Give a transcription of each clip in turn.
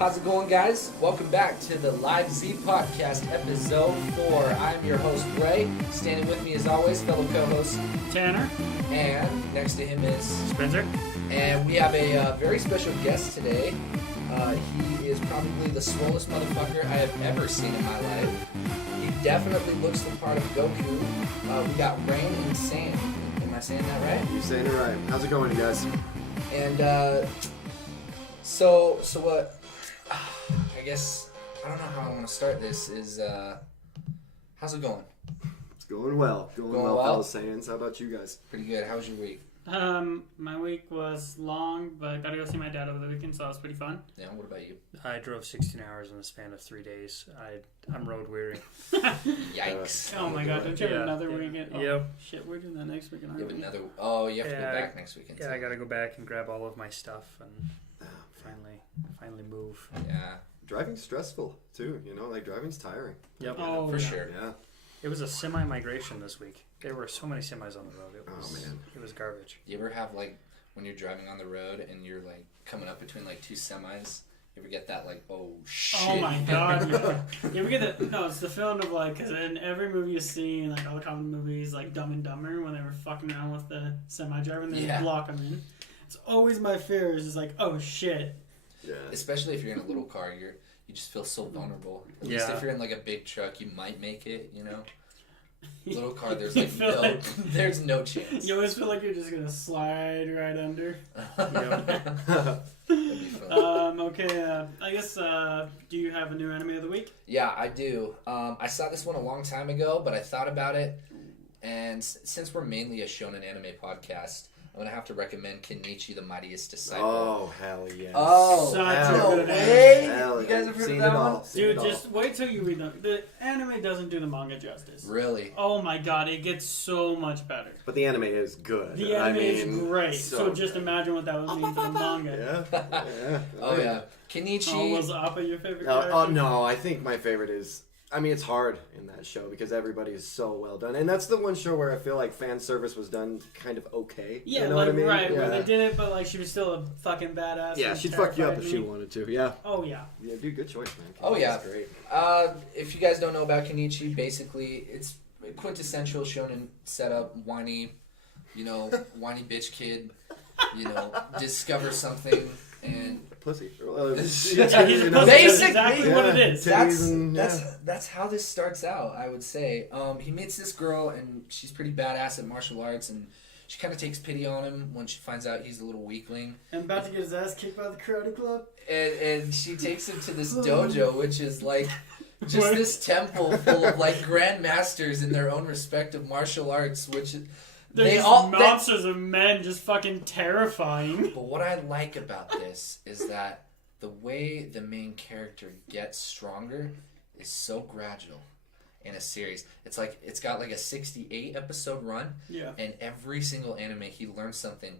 How's it going, guys? Welcome back to the Live Z Podcast, Episode 4. I'm your host, Ray. Standing with me, as always, fellow co-host Tanner. And next to him is Spencer. And we have a very special guest today. He is probably the swollest motherfucker I have ever seen in my life. He definitely looks the part of Goku. We got Rain and Sam. Am I saying that right? You're saying it right. How's it going, you guys? And so what? I guess I don't know how I want to start this. How's it going? It's going well. Going well, fellow Saiyans. How about you guys? Pretty good. How was your week? My week was long, but got to go see my dad over the weekend, so that was pretty fun. Yeah. What about you? I drove 16 hours in the span of 3 days. I'm road weary. Yikes! Oh my god! Don't you have another weekend? Oh, yep. Shit, we're doing that next weekend. You have another. Oh, you have to go back next weekend. Yeah, I got to go back and grab all of my stuff and finally move. Yeah. Driving's stressful too. You know, like driving's tiring. Yep. Oh, for sure. Yeah. It was a semi-migration this week. There were so many semis on the road. It was garbage. Do you ever have like when you're driving on the road and you're like coming up between like two semis? You ever get that like, oh shit? Oh my god! Yeah. You ever get that? No, it's the feeling of like, because in every movie you see, like all the common movies, like Dumb and Dumber, when they were fucking around with the semi driver and they block them in. It's always my fear is just like, oh shit. Yeah. Especially if you're in a little car, you just feel so vulnerable. At least if you're in like a big truck, you might make it. You know. Little car, there's like there's no chance. You always feel like you're just gonna slide right under. That'd be fun. Okay. I guess. Do you have a new anime of the week? Yeah, I do. I saw this one a long time ago, but I thought about it, and since we're mainly a shonen anime podcast, I'm gonna have to recommend Kenichi the Mightiest Disciple. Oh hell yes! Oh, Such no a good way! Hell You guys have heard seen of that it all. one? Dude, just wait till you read them. The anime doesn't do the manga justice. Really? Oh my god, it gets so much better. But the anime is good. The anime is great. So So just imagine what that would mean for the manga. Yeah. Oh yeah, Kenichi. Oh, was Appa your favorite Oh character? no, I think my favorite is. I mean, it's hard in that show because everybody is so well done, and that's the one show where I feel like fan service was done kind of okay. Yeah, you know like what I mean? right, Yeah. where they did it, but like she was still a fucking badass. Yeah, and she'd fuck you up if terrified she me. wanted to. Yeah. Oh yeah. Yeah, dude, good choice, man. Oh, yeah. That's great. If you guys don't know about Kenichi, basically it's quintessential shonen setup. Whiny bitch kid. Discover something and. Pussy. He's Yeah, a pussy. That's basically, exactly what it is. That's how this starts out, I would say. He meets this girl and she's pretty badass at martial arts and she kind of takes pity on him when she finds out he's a little weakling. And about to get his ass kicked by the karate club. And she takes him to this dojo, which is like just this temple full of like grandmasters in their own respective martial arts, which They're monsters of men, just fucking terrifying. But what I like about this is that the way the main character gets stronger is so gradual in a series. It's like it's got like a 68 episode run. Yeah. And every single anime he learns something.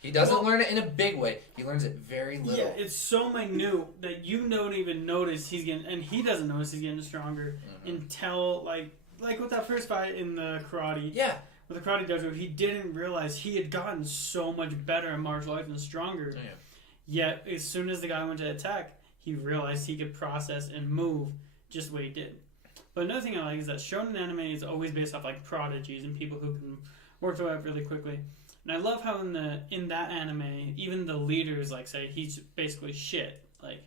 He doesn't learn it in a big way. He learns it very little. Yeah, it's so minute that you don't even notice he's getting, and he doesn't notice he's getting stronger until like with that first fight in the karate. Yeah. With the karate dojo, he didn't realize he had gotten so much better in martial arts and stronger. Yeah. Yet, as soon as the guy went to attack, he realized he could process and move just the way he did. But another thing I like is that shonen anime is always based off like prodigies and people who can work their way up really quickly. And I love how in that anime, even the leaders like say he's basically shit. Like,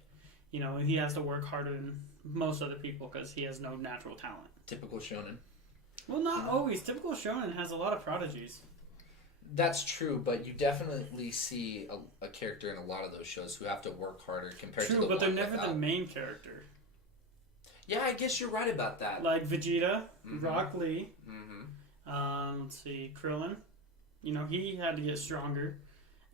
he has to work harder than most other people because he has no natural talent. Typical shonen. Well, not always. Typical shonen has a lot of prodigies. That's true, but you definitely see a character in a lot of those shows who have to work harder compared to the True, but they're one never without. the main character. Yeah, I guess you're right about that. Like Vegeta, Rock Lee, Mm-hmm. let's see, Krillin. He had to get stronger.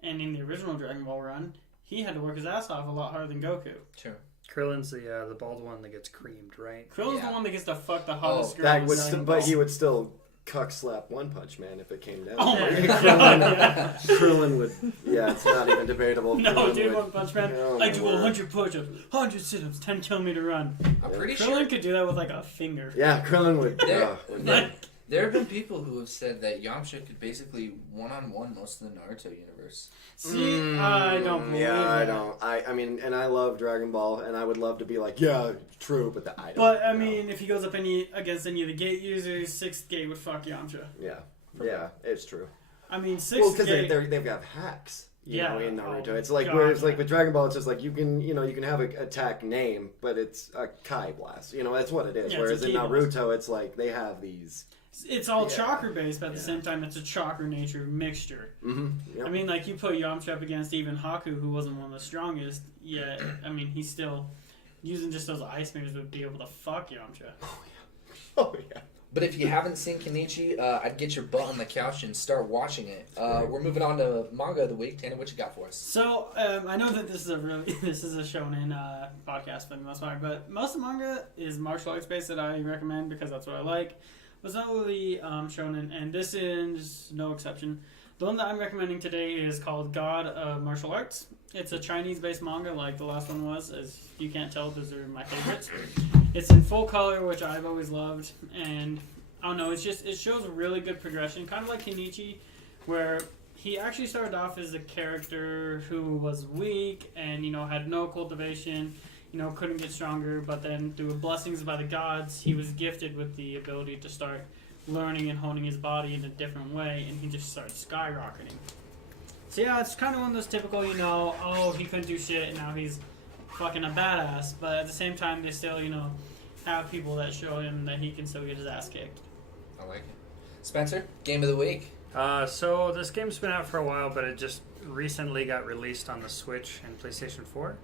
And in the original Dragon Ball run, he had to work his ass off a lot harder than Goku. Sure. Krillin's the bald one that gets creamed, right? Krillin's the one that gets to fuck the hottest girl. That in would Dragon but Ball. he would still cuck slap One Punch Man if it came down. Oh my God. Krillin would. Yeah, it's not even debatable. No, Krillin dude, would- One Punch Man. Oh, I my do word. 100 push-ups, 100 sit-ups, 10 kilometer run. I'm pretty Krillin sure could do that with like a finger. Yeah, Krillin would. There have been people who have said that Yamcha could basically one-on-one most of the Naruto universe. See, I don't believe I that. don't. I mean, and I love Dragon Ball, and I would love to be like, yeah, true, but I don't. But, I know. mean, if he goes up against any of the gate users, 6th gate would fuck Yamcha. Yeah, it's true. I mean, 6th Well, because gate... they've got hacks. You know, in Naruto, oh, it's like God, whereas yeah. like with Dragon Ball, it's just like you can have an attack name, but it's a Kai blast. You know, that's what it is. Yeah, Whereas it's a in ki Naruto, it's like they have these. It's all Yeah. chakra based, but at the Yeah. same time, it's a chakra nature mixture. Mm-hmm. Yep. I mean, like, you put Yamcha up against even Haku, who wasn't one of the strongest, yet, I mean, he's still using just those ice mirrors would be able to fuck Yamcha. Oh yeah. But if you haven't seen Kenichi, I'd get your butt on the couch and start watching it. We're moving on to manga of the week. Tanner, what you got for us? So, I know that this is a shonen podcast for the most part, but most of manga is martial arts based that I recommend because that's what I like. But it's not really shonen, and this is no exception. The one that I'm recommending today is called God of Martial Arts. It's a Chinese-based manga, like the last one was. As you can't tell, those are my favorites. It's in full color, which I've always loved, and I don't know. It shows really good progression, kind of like Kenichi, where he actually started off as a character who was weak and had no cultivation, couldn't get stronger. But then through blessings by the gods, he was gifted with the ability to start learning and honing his body in a different way, and he just started skyrocketing. So yeah, it's kind of one of those typical, oh, he couldn't do shit, and now he's fucking a badass. But at the same time, they still, have people that show him that he can still get his ass kicked. I like it. Spencer, game of the week. So this game's been out for a while, but it just recently got released on the Switch and PlayStation 4.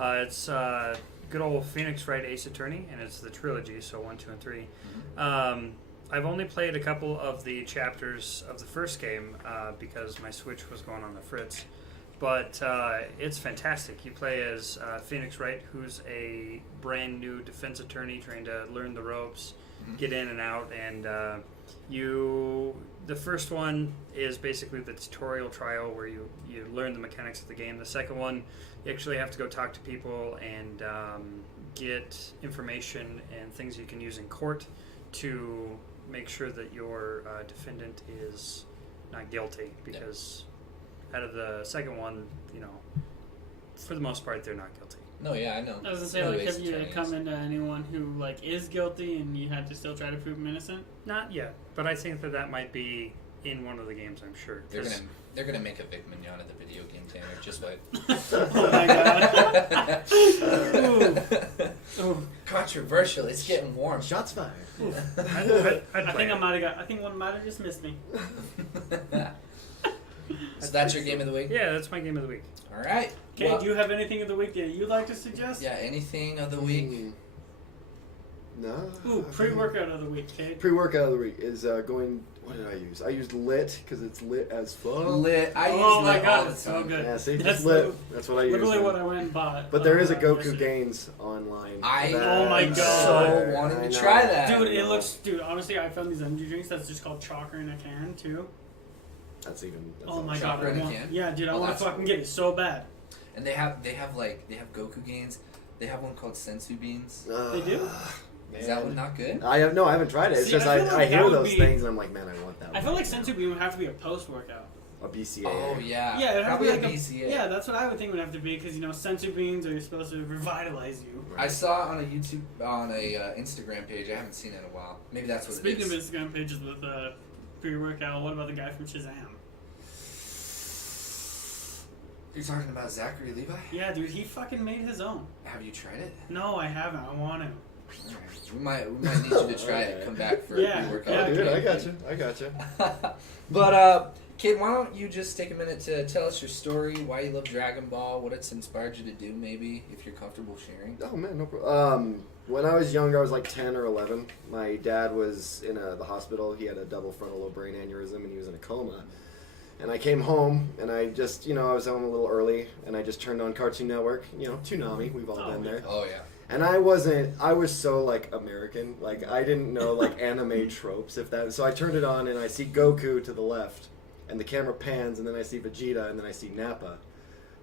It's good old Phoenix Wright Ace Attorney, and it's the trilogy, so 1, 2, and 3. I've only played a couple of the chapters of the first game because my Switch was going on the fritz. But it's fantastic. You play as Phoenix Wright, who's a brand new defense attorney trying to learn the ropes, get in and out, and the first one is basically the tutorial trial where you learn the mechanics of the game. The second one, you actually have to go talk to people and get information and things you can use in court to make sure that your defendant is not guilty, because out of the second one, for the most part, they're not guilty. No, yeah, I know. I was gonna say, like, have you come into anyone who is guilty and you had to still try to prove him innocent? Not yet, but I think that might be in one of the games, I'm sure. They're gonna make a Vic Mignon of the video game, Tanner. Just wait. Oh my god. Ooh. Controversial. It's getting warm. Shots fired. I think one might have just missed me. So that's your game of the week? Yeah, that's my game of the week. All right. Okay, Well, do you have anything of the week that you'd like to suggest? yeah, anything of the week? No. Ooh, pre-workout of the week, Kate. Pre-workout of the week is going. What did I use? I used Lit because it's lit as fuck. Lit. I use Oh my lit all god, the it's so time. good. Yeah, see, That's just Lit. That's what I use. Literally man. what I went and bought. But there is a Goku yesterday. Gains online. Oh my I'm God. so wanting I to know. try that. Dude, honestly, I found these energy drinks that's just called Chakra in a can, too. That's Oh my god, Chakra I in a want, can? yeah, dude, I Oh, want to that's fucking cool. get it so bad. And they have Goku Gains. They have one called Sensu Beans. They do? Is that one not good? I haven't tried it. It's See, just I feel like I that hear would those be- things and I'm like, man, I want that. I one feel like right Sensu now. Bean would have to be a post-workout. A BCA. Oh yeah. Yeah, it'd have to Probably be like a BCA. Yeah, that's what I would think it would have to be, because, Sensu beans are supposed to revitalize you. I saw it on a Instagram page. I haven't seen it in a while. Maybe that's what Speaking it of is. Instagram pages with pre-workout, what about the guy from Shazam? You're talking about Zachary Levi? Yeah, dude, he fucking made his own. Have you tried it? No, I haven't. I want to. Alright. We might need you to try it. Come back for Yeah, a pre-workout. yeah, Dude, okay. I got you. But kid, why don't you just take a minute to tell us your story, why you love Dragon Ball, what it's inspired you to do, maybe, if you're comfortable sharing. Oh man, no problem. When I was younger, I was like 10 or 11. My dad was in the hospital. He had a double frontal lobe brain aneurysm, and he was in a coma. And I came home, and I just, I was home a little early, and I just turned on Cartoon Network. Toonami, we've all been there. Oh yeah. And I was so, American. I didn't know, anime tropes, so I turned it on, and I see Goku to the left, and the camera pans, and then I see Vegeta, and then I see Nappa.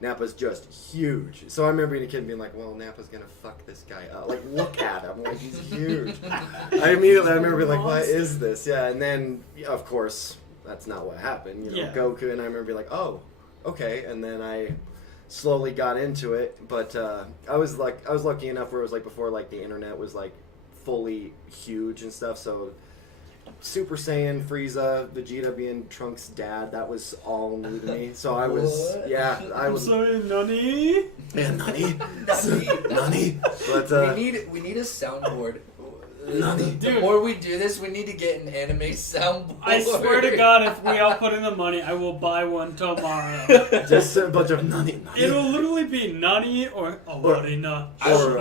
Nappa's just huge. So I remember being a kid and being like, well, Nappa's gonna fuck this guy up. Like, look at him. Like, he's huge. I remember being like, what is this? Yeah, and then, of course, that's not what happened. You know, Yeah. Goku, and I remember being like, oh, okay. And then I slowly got into it. But I was lucky enough where it was like before like the internet was like fully huge and stuff. So Super Saiyan, Frieza, Vegeta being Trunks' dad, that was all new to me. So I was, What? yeah, I was. Sorry, Nani? Yeah, Nani. Nani. Nani. But, we need a soundboard. Nani. The Dude. more we do this, we need to get an anime soundboard. I swear to God, if we all put in the money, I will buy one tomorrow. just a bunch of Nani. It'll literally be Nani or Awarina. I Or,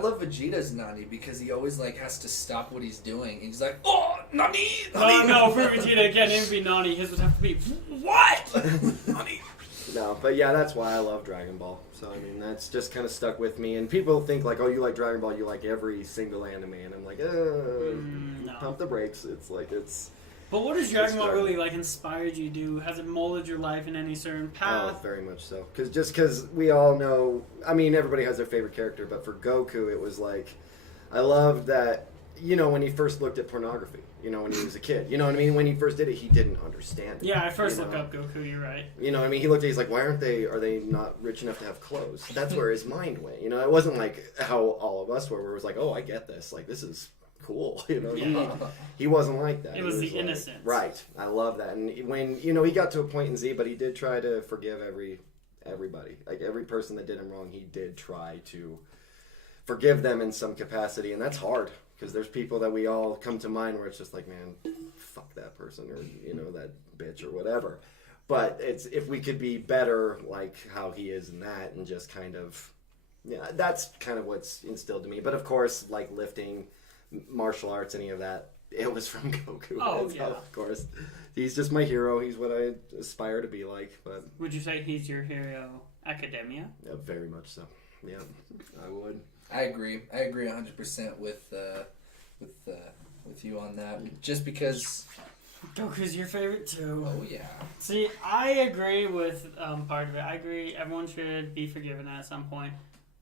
love Vegeta's Nani because he always like has to stop what he's doing. And he's like, oh, Nani. No, for Vegeta, it can't even be Nani. His would have to be, what? Nani. No, but yeah, that's why I love Dragon Ball. So, I mean, that's just kind of stuck with me. And people think, like, oh, you like Dragon Ball, you like every single anime. And I'm like, no. pump the brakes. It's like, it's... But what has Dragon Ball really like inspired you to do? Has it molded your life in any certain Oh, path? very much so. Because we all know, I mean, everybody has their favorite character, but for Goku, it was like, I loved that, you know, when he first looked at pornography, you know, when he was a kid. You know what I mean? When he first did it, he didn't understand it. Yeah, I first you looked know? up Goku, you're right. You know what I mean? He looked at it, he's like, why are they not rich enough to have clothes? That's where his mind went. You know, it wasn't like how all of us were, where it was like, oh, I get this. Like, this is cool. You know, he wasn't like that. It was the like, innocence. Right. I love that. And when, you know, he got to a point in Z, but he did try to forgive everybody. Like, every person that did him wrong, he did try to forgive them in some capacity. And that's hard. Because there's people that we all come to mind where it's just like, man, fuck that person, or, you know, that bitch or whatever. But it's if we could be better like how he is in that, and just kind of, yeah, that's kind of what's instilled to me. But of course, like lifting, martial arts, any of that, it was from Goku. Oh, yeah. Of course. He's just my hero. He's what I aspire to be like. But Would you say he's your hero academia? yeah, very much so. Yeah, I would. I agree 100% with you on that. Just because. Goku's your favorite too. Oh yeah. See, I agree with part of it. I agree everyone should be forgiven at some point.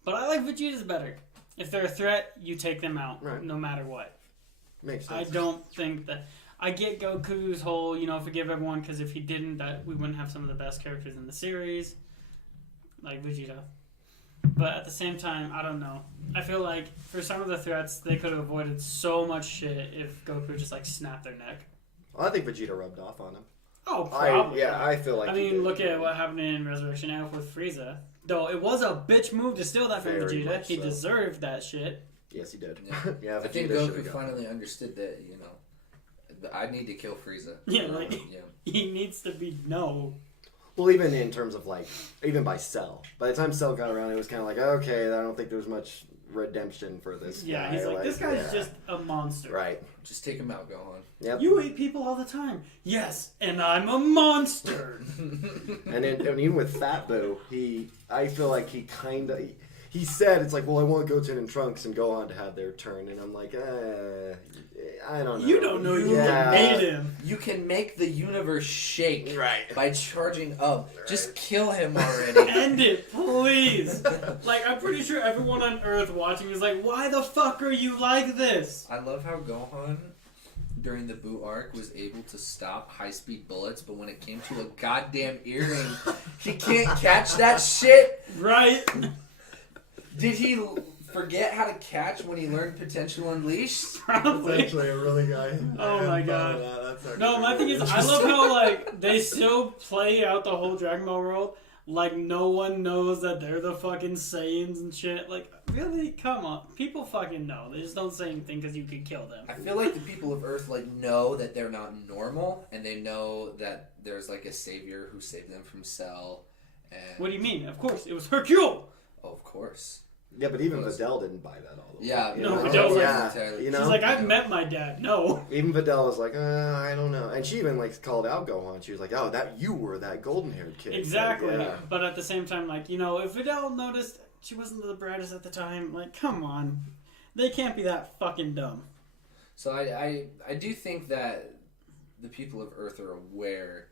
But I like Vegeta's better. If they're a threat, you take them out, Right. no matter what. Makes sense. I don't think that... I get Goku's whole, you know, forgive everyone, because if he didn't, that we wouldn't have some of the best characters in the series. Like Vegeta. But at the same time, I don't know. I feel like for some of the threats, they could have avoided so much shit if Goku just, like, snapped their neck. I think Vegeta rubbed off on him. Oh, probably. I feel like. I he mean, did. look at what happened in Resurrection F with Frieza. Though it was a bitch move to steal that from Very Vegeta. much He so. deserved that shit. Yes, he did. Yeah. Yeah, I think Vegeta should've Goku got finally understood that, you know, I need to kill Frieza. Yeah, like, Yeah. he needs to be no. Well, even in terms of like, even by Cell. By the time Cell got around, it was kind of like, okay, I don't think there's much redemption for this Yeah, guy. he's like, this guy's yeah. just a monster. Right. Just take him out, Gohan. Yep. You eat people all the time. Yes, and I'm a monster. And even with Fat Boo, I feel like he kind of, he said, it's like, well, I want Goten and Trunks and Gohan to have their turn. And I'm like, I don't know. You don't know you Yeah. made him. You can make the universe shake Right. by charging up. Right. Just kill him already. End it, please. Like, I'm pretty sure everyone on Earth watching is like, why the fuck are you like this? I love how Gohan, during the Boo arc, was able to stop high-speed bullets, but when it came to a goddamn earring, he can't catch that shit. Right? Did he forget how to catch when he learned Potential Unleashed? Probably. a really guy. Oh my God. No, my thing is, I love how, like, they still play out the whole Dragon Ball world like no one knows that they're the fucking Saiyans and shit. Like, really? Come on. People fucking know. They just don't say anything because you could kill them. I feel like the people of Earth, like, know that they're not normal, and they know that there's, like, a savior who saved them from Cell, and... What do you mean? Of course, it was Hercule! Oh, of course. Yeah, but even Videl didn't buy that all the way. Yeah, You no, know? Videl was yeah, entirely- you know? She's like, I've met my dad. No. Even Videl was like, I don't know. And she even, like, called out Gohan. She was like, oh, that you were that golden-haired kid. Exactly. Like, yeah. But at the same time, like, you know, if Videl noticed she wasn't the brightest at the time, like, come on. They can't be that fucking dumb. So I do think that the people of Earth are aware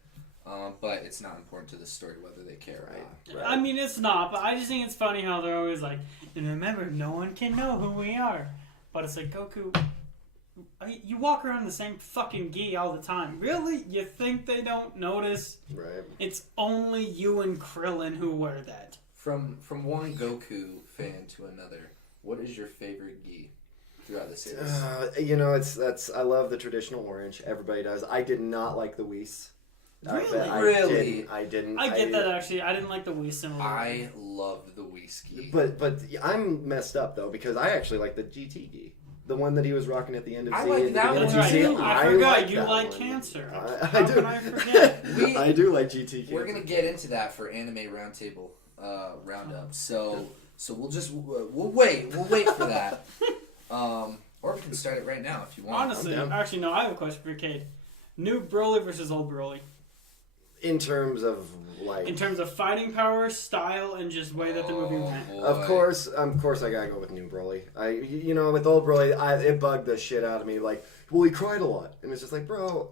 But it's not important to the story whether they care or not. I mean, it's not, but I just think it's funny how they're always like, and remember, no one can know who we are. But it's like, Goku, you walk around in the same fucking gi all the time. Really? You think they don't notice? Right. It's only you and Krillin who wear that. From one Goku fan to another, what is your favorite gi throughout the series? I love the traditional orange. Everybody does. I did not like the Whis. Really? I didn't. I get that actually. I didn't like the Whis symbol. I loved the whiskey. But I'm messed up though because I actually like the GT gi. The one that he was rocking at the end of I Z. like that one too. I forgot you like cancer. I do. Can I forget? I do like GT cancer. We're gonna get into that for Anime Roundtable Roundup. So we'll wait for that. Or we can start it right now if you want. Honestly, actually no. I have a question for Cade. New Broly versus old Broly. In terms of fighting power, style, and just way that the movie went. Boy. Of course, I gotta go with new Broly. With old Broly, it bugged the shit out of me. Like, well, he cried a lot, and it's just like, bro,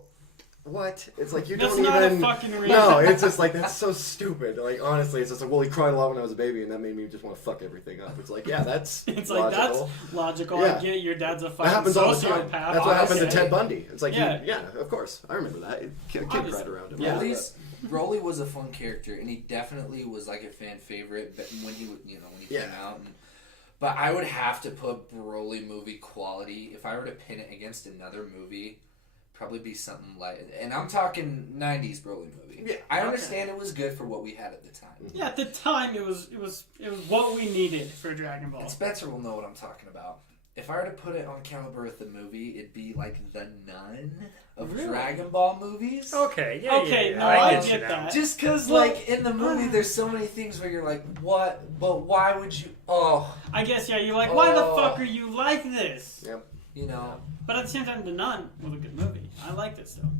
what? It's like that's not a fucking reason. No, it's just like that's so stupid. Like, honestly, it's just like, well, he cried a lot when I was a baby, and that made me just want to fuck everything up. It's like, yeah, that's it's logical. like that's logical. Yeah. I get your dad's a That fucking happens all the time. sociopath. That's what happened to honestly. Ted Bundy. It's like, Yeah. of course, I remember that. Kid cried around him. Yeah. Broly was a fun character, and he definitely was like a fan favorite when he came out. But I would have to put Broly movie quality if I were to pin it against another movie. Probably be something like, and I'm talking '90s Broly movie. Yeah, I understand it was good for what we had at the time. Yeah, at the time it was what we needed for Dragon Ball. And Spencer will know what I'm talking about. If I were to put it on caliber with the movie, it'd be like the Nun of Dragon Ball movies. Okay, yeah. No, I get get that. Just because, like, in the movie, there's so many things where you're like, what? But why would you? Oh. I guess, yeah, you're like, why the fuck are you like this? Yep. You know. But at the same time, The Nun was a good movie. I liked it still.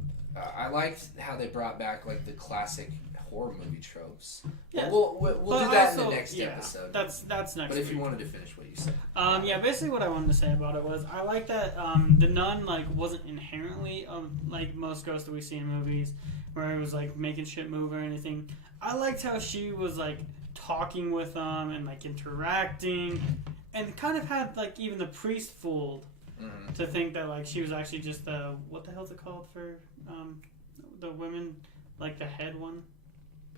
I liked how they brought back, like, the classic horror movie tropes. Yeah. But we'll do that in the next yeah, episode. That's next But if week. you wanted to finish what you said. Basically what I wanted to say about it was I like that The Nun, like, wasn't inherently like most ghosts that we see in movies where it was, like, making shit move or anything. I liked how she was, like, talking with them and, like, interacting and kind of had, like, even the priest fooled to think that, like, she was actually just the, what the hell's it called for the women, like, the head one?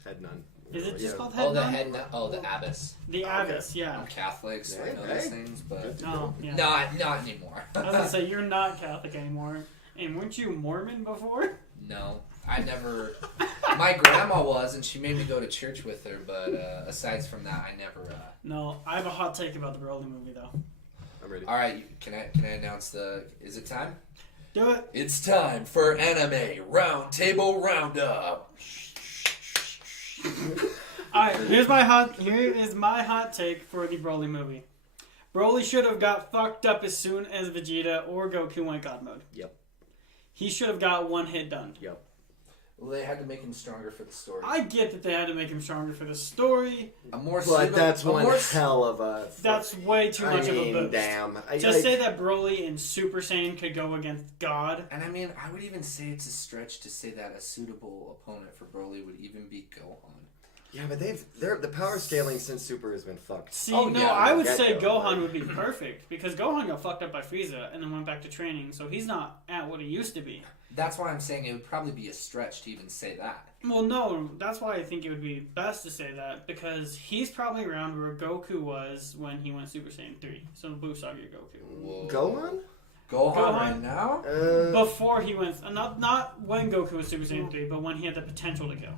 Head nun. Is it just called head nun? The abbess. The abbess, yeah. I'm Catholic, so I know those things, but Oh, yeah. not anymore. I was gonna say, you're not Catholic anymore. And weren't you Mormon before? No, I never. My grandma was, and she made me go to church with her. But aside from that, I never. No, I have a hot take about the Broly movie, though. I'm ready. All right, can I announce the? Is it time? Do it. It's time for Anime Roundtable Roundup. Alright, here is my hot take for the Broly movie. Broly should have got fucked up as soon as Vegeta or Goku went God mode. Yep. He should have got one hit done. Yep. Well, they had to make him stronger for the story. I get that they had to make him stronger for the story. That's one hell of a... That's way too much of a boost. Damn. Say that Broly in Super Saiyan could go against God. And I mean, I would even say it's a stretch to say that a suitable opponent for Broly would even be Gohan. Yeah, but the power scaling since Super has been fucked. See, I would say Gohan would be perfect because Gohan got fucked up by Frieza and then went back to training, so he's not at what he used to be. That's why I'm saying it would probably be a stretch to even say that. Well, no, that's why I think it would be best to say that because he's probably around where Goku was when he went Super Saiyan 3. So Blue Saga Goku. Whoa. Gohan right now? Before he went, not when Goku was Super Saiyan 3, but when he had the potential to go.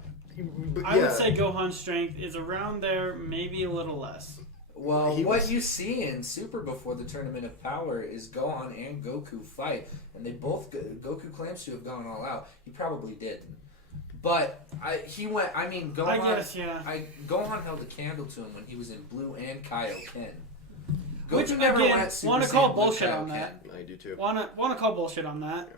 I would say Gohan's strength is around there, maybe a little less. Well, what you see in Super before the Tournament of Power is Gohan and Goku fight, and they both Goku claims to have gone all out. He probably didn't, but Gohan. I guess, yeah. Gohan held a candle to him when he was in Blue and Kaioken. Goku Which never again, went Super want to Saiyan call Blue bullshit on Kaioken. that. I do too. Want to call bullshit on that.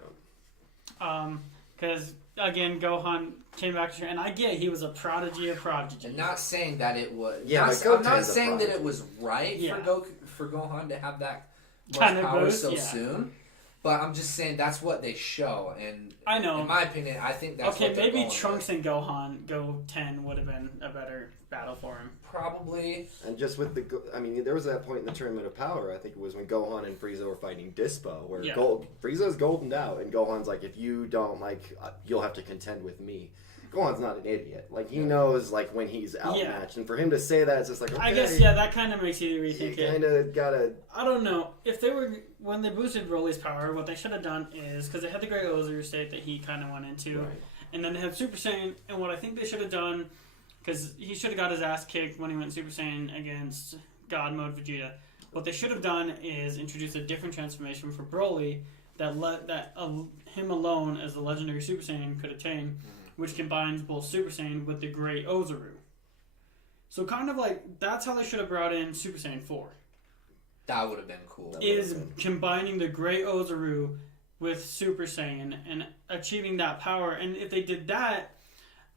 Because again, Gohan came back to, and I get he was a prodigy of prodigies. And not saying that it was. Yeah, I'm not saying that it was right Yeah. for Gohan to have that much Kind of power boost, so yeah. soon. But I'm just saying that's what they show, and I know. in my opinion, I think that's okay, what they're maybe going Trunks with. and Gohan Go 10 would have been a better battle for him. Probably. And just with I mean, there was that point in the Tournament of Power, I think it was when Gohan and Frieza were fighting Dispo, where Yeah. Frieza's goldened out, and Gohan's like, if you don't, like, you'll have to contend with me. Gohan's not an idiot. Like, he knows, like, when he's outmatched. And for him to say that, it's just like, okay. I guess, yeah, that kind of makes you rethink You it. kind of gotta... I don't know. If they were... When they boosted Broly's power, what they should have done is... Because they had the Great Ozu state that he kind of went into. Right. And then they had Super Saiyan. And what I think they should have done... Because he should have got his ass kicked when he went Super Saiyan against God Mode Vegeta. What they should have done is introduce a different transformation for Broly that him alone as the legendary Super Saiyan could attain, which combines both Super Saiyan with the Great Ozaru. So kind of like, that's how they should have brought in Super Saiyan 4. That would have been cool. Is combining the Great Ozaru with Super Saiyan and achieving that power. And if they did that,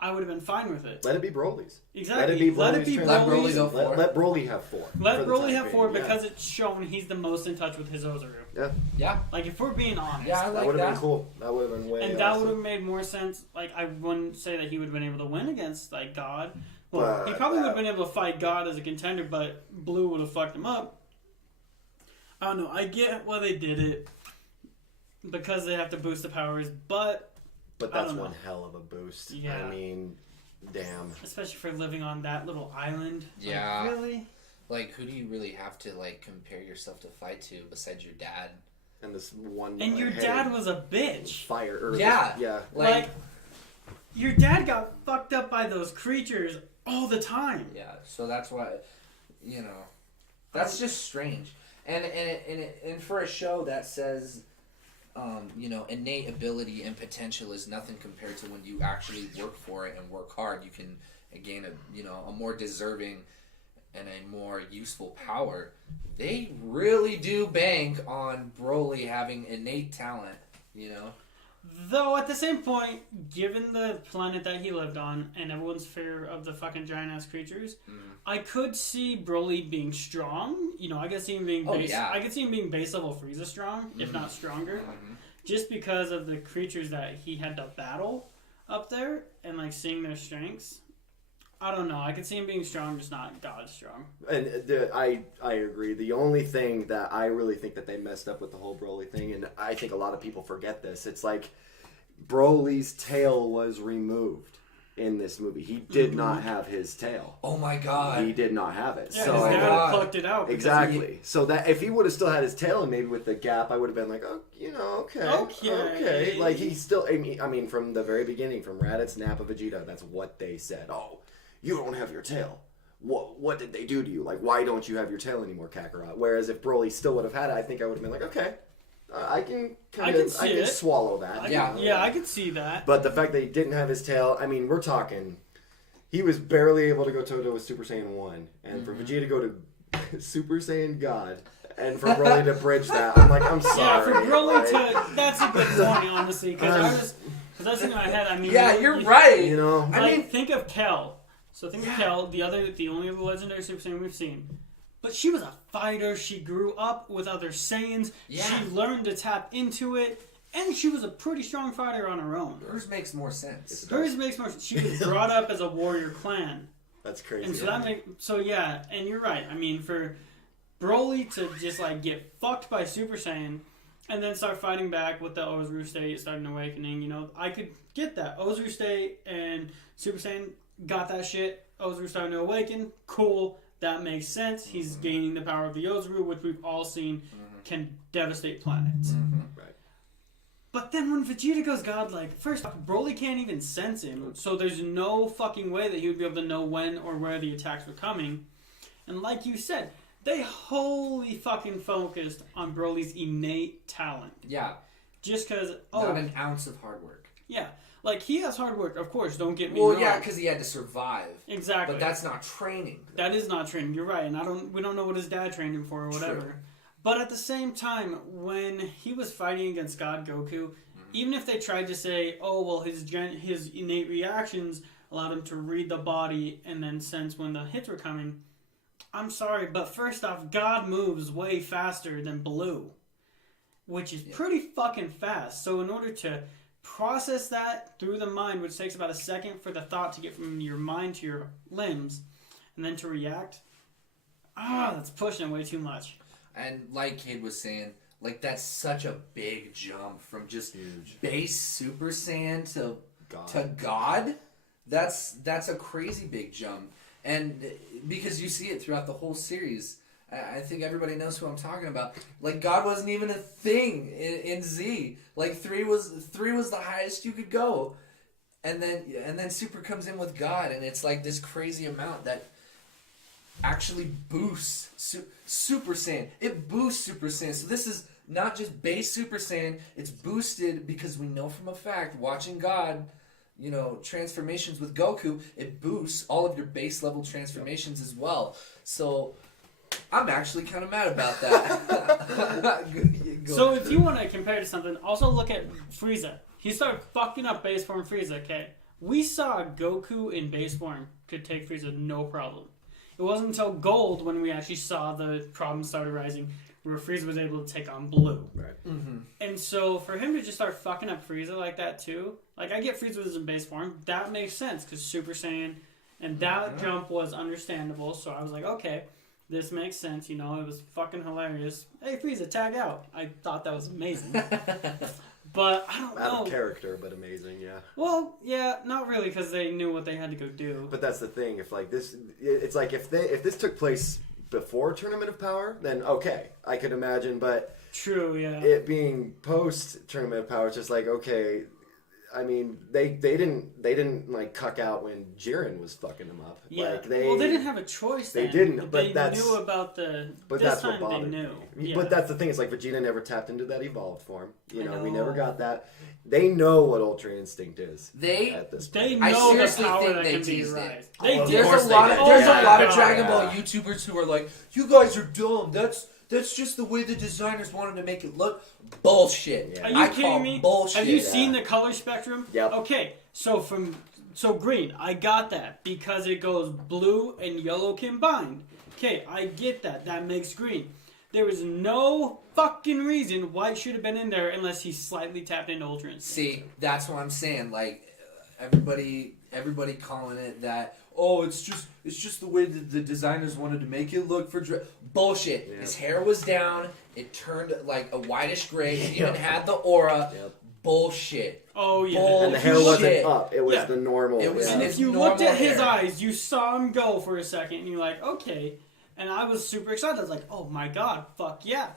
I would have been fine with it. Let it be Broly's. Exactly. Let it be Broly's. Let Broly Broly's. go for it. Let Broly have 4. Let for the Broly time have being, 4 yeah. because it's shown he's the most in touch with his Ozaru. Yeah. Yeah. Like, if we're being honest. Yeah, I That like would have that. been cool. That would have been way And that awesome. would have made more sense. Like, I wouldn't say that he would have been able to win against, like, God. Well, he probably would have been able to fight God as a contender, but Blue would have fucked him up. I don't know. I get why they did it. Because they have to boost the powers, but But I that's don't one know. hell of a boost. Yeah. I mean, damn. especially for living on that little island. Yeah. Like, really? Like, who do you really have to, like, compare yourself to fight to besides your dad? And this one... And your dad was a bitch. Fire. Or Yeah. Yeah. Like, your dad got fucked up by those creatures all the time. Yeah, so that's why, you know, that's just strange. And for a show that says, you know, innate ability and potential is nothing compared to when you actually work for it and work hard, you can gain a more deserving and a more useful power. They really do bank on Broly having innate talent, you know. Though, at the same point, given the planet that he lived on and everyone's fear of the fucking giant-ass creatures, I could see Broly being strong. You know, I could see him being I could see him being base level Frieza strong, if not stronger. Just because of the creatures that he had to battle up there and, like, seeing their strengths. I don't know. I could see him being strong, just not God strong. And I agree. The only thing that I really think that they messed up with the whole Broly thing, and I think a lot of people forget this, it's like Broly's tail was removed in this movie. He did not have his tail. Oh my god. He did not have it. Yeah, so his my dad God. plucked it out. exactly. So that if he would have still had his tail and maybe with the gap, I would have been like, oh, you know, okay. Like he's still. I mean, from the very beginning, from Raditz, Nappa, Vegeta, that's what they said. Oh, you don't have your tail. What did they do to you? Like, why don't you have your tail anymore, Kakarot? Whereas if Broly still would have had it, I think I would have been like, okay, I can swallow that. I could see that. But the fact that he didn't have his tail, I mean, we're talking. He was barely able to go toe-to-toe with Super Saiyan 1. And for Vegeta to go to Super Saiyan God, and for Broly to bridge that, I'm like, I'm sorry. Yeah, for Broly like, to... That's a good point, honestly. Because I was thinking in my head, I mean... Yeah, you're right. You know? Like, I mean, think of Kel. So think of Kel, the only other legendary Super Saiyan we've seen. But she was a fighter. She grew up with other Saiyans. Yeah. She learned to tap into it. And she was a pretty strong fighter on her own. hers makes more sense. Hers makes more sense. She was brought up as a warrior clan. That's crazy. And so yeah, and you're right. I mean, for Broly to just like get fucked by Super Saiyan and then start fighting back with the Ozaru state, starting awakening, you know, I could get that. Ozaru state and Super Saiyan got that shit. Ozaru starting to awaken. Cool. That makes sense. He's gaining the power of the Ozaru, which we've all seen can devastate planets. Right. But then when Vegeta goes godlike, first off, Broly can't even sense him, so there's no fucking way that he would be able to know when or where the attacks were coming. And like you said, they wholly fucking focused on Broly's innate talent. Yeah. Just because, Not an ounce of hard work. Yeah. Like, he has hard work, of course, don't get me wrong. Well, yeah, because he had to survive. Exactly. But that's not training. That is not training, you're right, and we don't know what his dad trained him for or whatever. True. But at the same time, when he was fighting against God Goku, even if they tried to say, oh, well, his innate reactions allowed him to read the body and then sense when the hits were coming, I'm sorry, but first off, God moves way faster than Blue. which is pretty fucking fast. So in order to process that through the mind, which takes about a second for the thought to get from your mind to your limbs, and then to react, that's pushing it way too much. And like Cade was saying, like, that's such a big jump from just base Super Saiyan to God. That's a crazy big jump. And because you see it throughout the whole series, I think everybody knows who I'm talking about. Like, God wasn't even a thing in Z. Like, 3 was the highest you could go. And then Super comes in with God, and it's like this crazy amount that actually boosts Super Saiyan. It boosts Super Saiyan. So this is not just base Super Saiyan. It's boosted because we know from a fact, watching God, transformations with Goku, it boosts all of your base level transformations as well. So I'm actually kind of mad about that. So if you want to compare to something, also look at Frieza. He started fucking up base form Frieza, okay? We saw Goku in base form could take Frieza no problem. It wasn't until Gold when we actually saw the problems started rising where Frieza was able to take on Blue. Right. Mm-hmm. And so for him to just start fucking up Frieza like that too, like I get Frieza was in base form, that makes sense because Super Saiyan, and that jump was understandable. So I was like, okay, this makes sense. It was fucking hilarious. Hey Frieza, tag out. I thought that was amazing. But I don't know. Out of character, but amazing, yeah. Well, yeah, not really, because they knew what they had to go do. But that's the thing. If like this, it's like if this took place before Tournament of Power, then okay, I could imagine. But true, yeah. It being post Tournament of Power, it's just like okay. I mean, they didn't like cuck out when Jiren was fucking them up. Yeah. Like, they didn't have a choice. They then. didn't. But they knew about the. But this that's time what bothered they knew. me. Yeah. But that's the thing. It's like Vegeta never tapped into that evolved form. We never got that. They know what Ultra Instinct is. At this point. They know the power that can be teased raised. There's a lot of Dragon Ball YouTubers who are like, "You guys are dumb. That's just the way the designers wanted to make it look." Bullshit. Yeah. Are you kidding me? Bullshit. Have you seen the color spectrum? Yep. Okay, so green, I got that because it goes blue and yellow combined. Okay, I get that. That makes green. There is no fucking reason White should have been in there unless he slightly tapped into Ultra Instinct. See, that's what I'm saying. Like everybody calling it that. Oh, it's just the way the designers wanted to make it look for bullshit. Yeah. His hair was down. It turned like a whitish gray. It even had the aura. Yep. Bullshit. Oh yeah. Bullshit. And the hair wasn't up. It was the normal. It was, and if you looked at his eyes, you saw him go for a second, and you're like, okay. And I was super excited. I was like, oh my god, fuck yeah.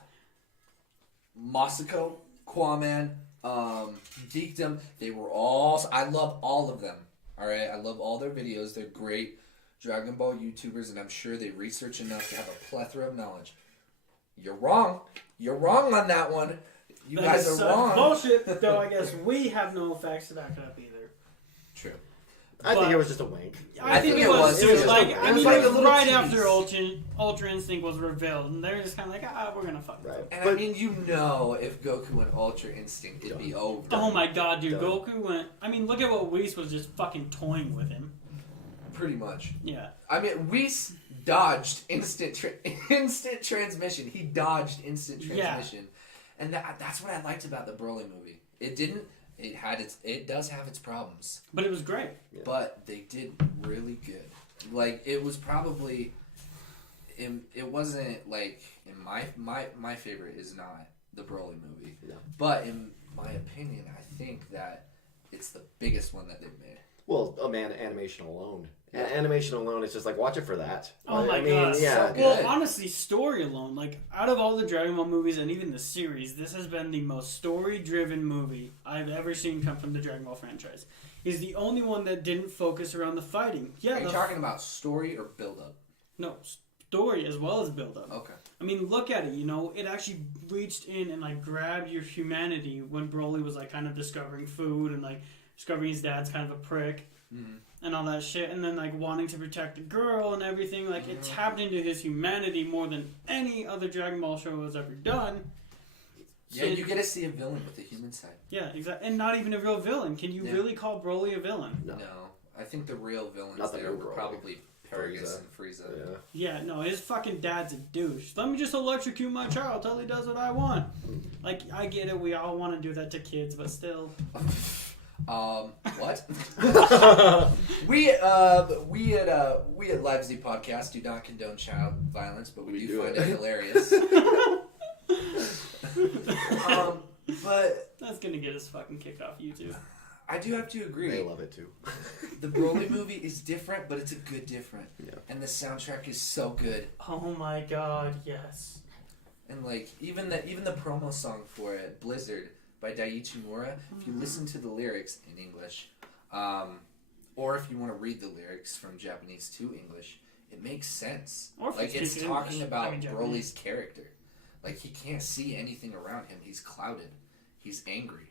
Masako, Quaman, Geekdom, they were all... I love all of them. Alright? I love all their videos. They're great Dragon Ball YouTubers, and I'm sure they research enough to have a plethora of knowledge. You're wrong. You're wrong on that one. You guys are wrong. Bullshit, though I guess we have no facts to back it up either. True. I think it was just a wink. I think it was. It was like, I mean, like it was right after Ultra Instinct was revealed, and they're just kind of like, we're gonna fuck it. And I mean, if Goku went Ultra Instinct, it'd be over. Oh my god, dude, Goku went... I mean, look at what Whis was just fucking toying with him. Pretty much. Yeah. I mean, Whis dodged instant transmission. He dodged instant transmission. Yeah. And that's what I liked about the Broly movie. It does have its problems. But it was great. Yeah. But they did really good. Like, it was probably... It wasn't, like... In my favorite is not the Broly movie. Yeah. But in my opinion, I think that it's the biggest one that they've made. Well, animation alone. Yeah. Animation alone, it's just like, watch it for that. Oh my god. Yeah. Well, honestly, story alone, like, out of all the Dragon Ball movies and even the series, this has been the most story-driven movie I've ever seen come from the Dragon Ball franchise. It's the only one that didn't focus around the fighting. Yeah. Are you talking about story or build-up? No, story as well as build-up. Okay. I mean, look at it, it actually reached in and, like, grabbed your humanity when Broly was, like, kind of discovering food and, like, discovering his dad's kind of a prick. Mm-hmm. And all that shit, and then like wanting to protect the girl and everything, like it tapped into his humanity more than any other Dragon Ball show has ever done. Yeah, you get to see a villain with a human side. Yeah, exactly, and not even a real villain. Can you really call Broly a villain? No, I think the real villains there were probably Ferguson, Frieza. Yeah, no, his fucking dad's a douche. Let me just electrocute my child till he does what I want. Like, I get it, we all want to do that to kids, but still. What? we at Live Z Podcast do not condone child violence, but we do find it hilarious. But that's gonna get us fucking kicked off YouTube. I do have to agree. They love it too. The Broly movie is different, but it's a good different. Yeah. And the soundtrack is so good. Oh my god, yes. And like even the promo song for it, Blizzard by Daiichi Mura, if you listen to the lyrics in English, or if you want to read the lyrics from Japanese to English, it makes sense. Or if like you it's speak talking English, about Japanese. Broly's character. Like he can't see anything around him. He's clouded. He's angry.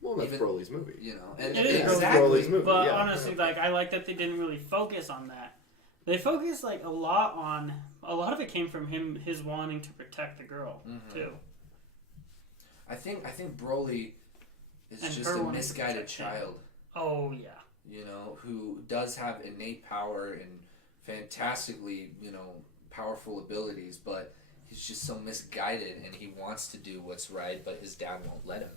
Well, that's Broly's movie. You know, and it is exactly. Broly's movie. But yeah. honestly, like I like that they didn't really focus on that. They focused like a lot of it came from his wanting to protect the girl too. I think Broly is And just her a wanting to misguided protect him. child. Oh yeah. You know, who does have innate power and fantastically, powerful abilities, but he's just so misguided and he wants to do what's right, but his dad won't let him.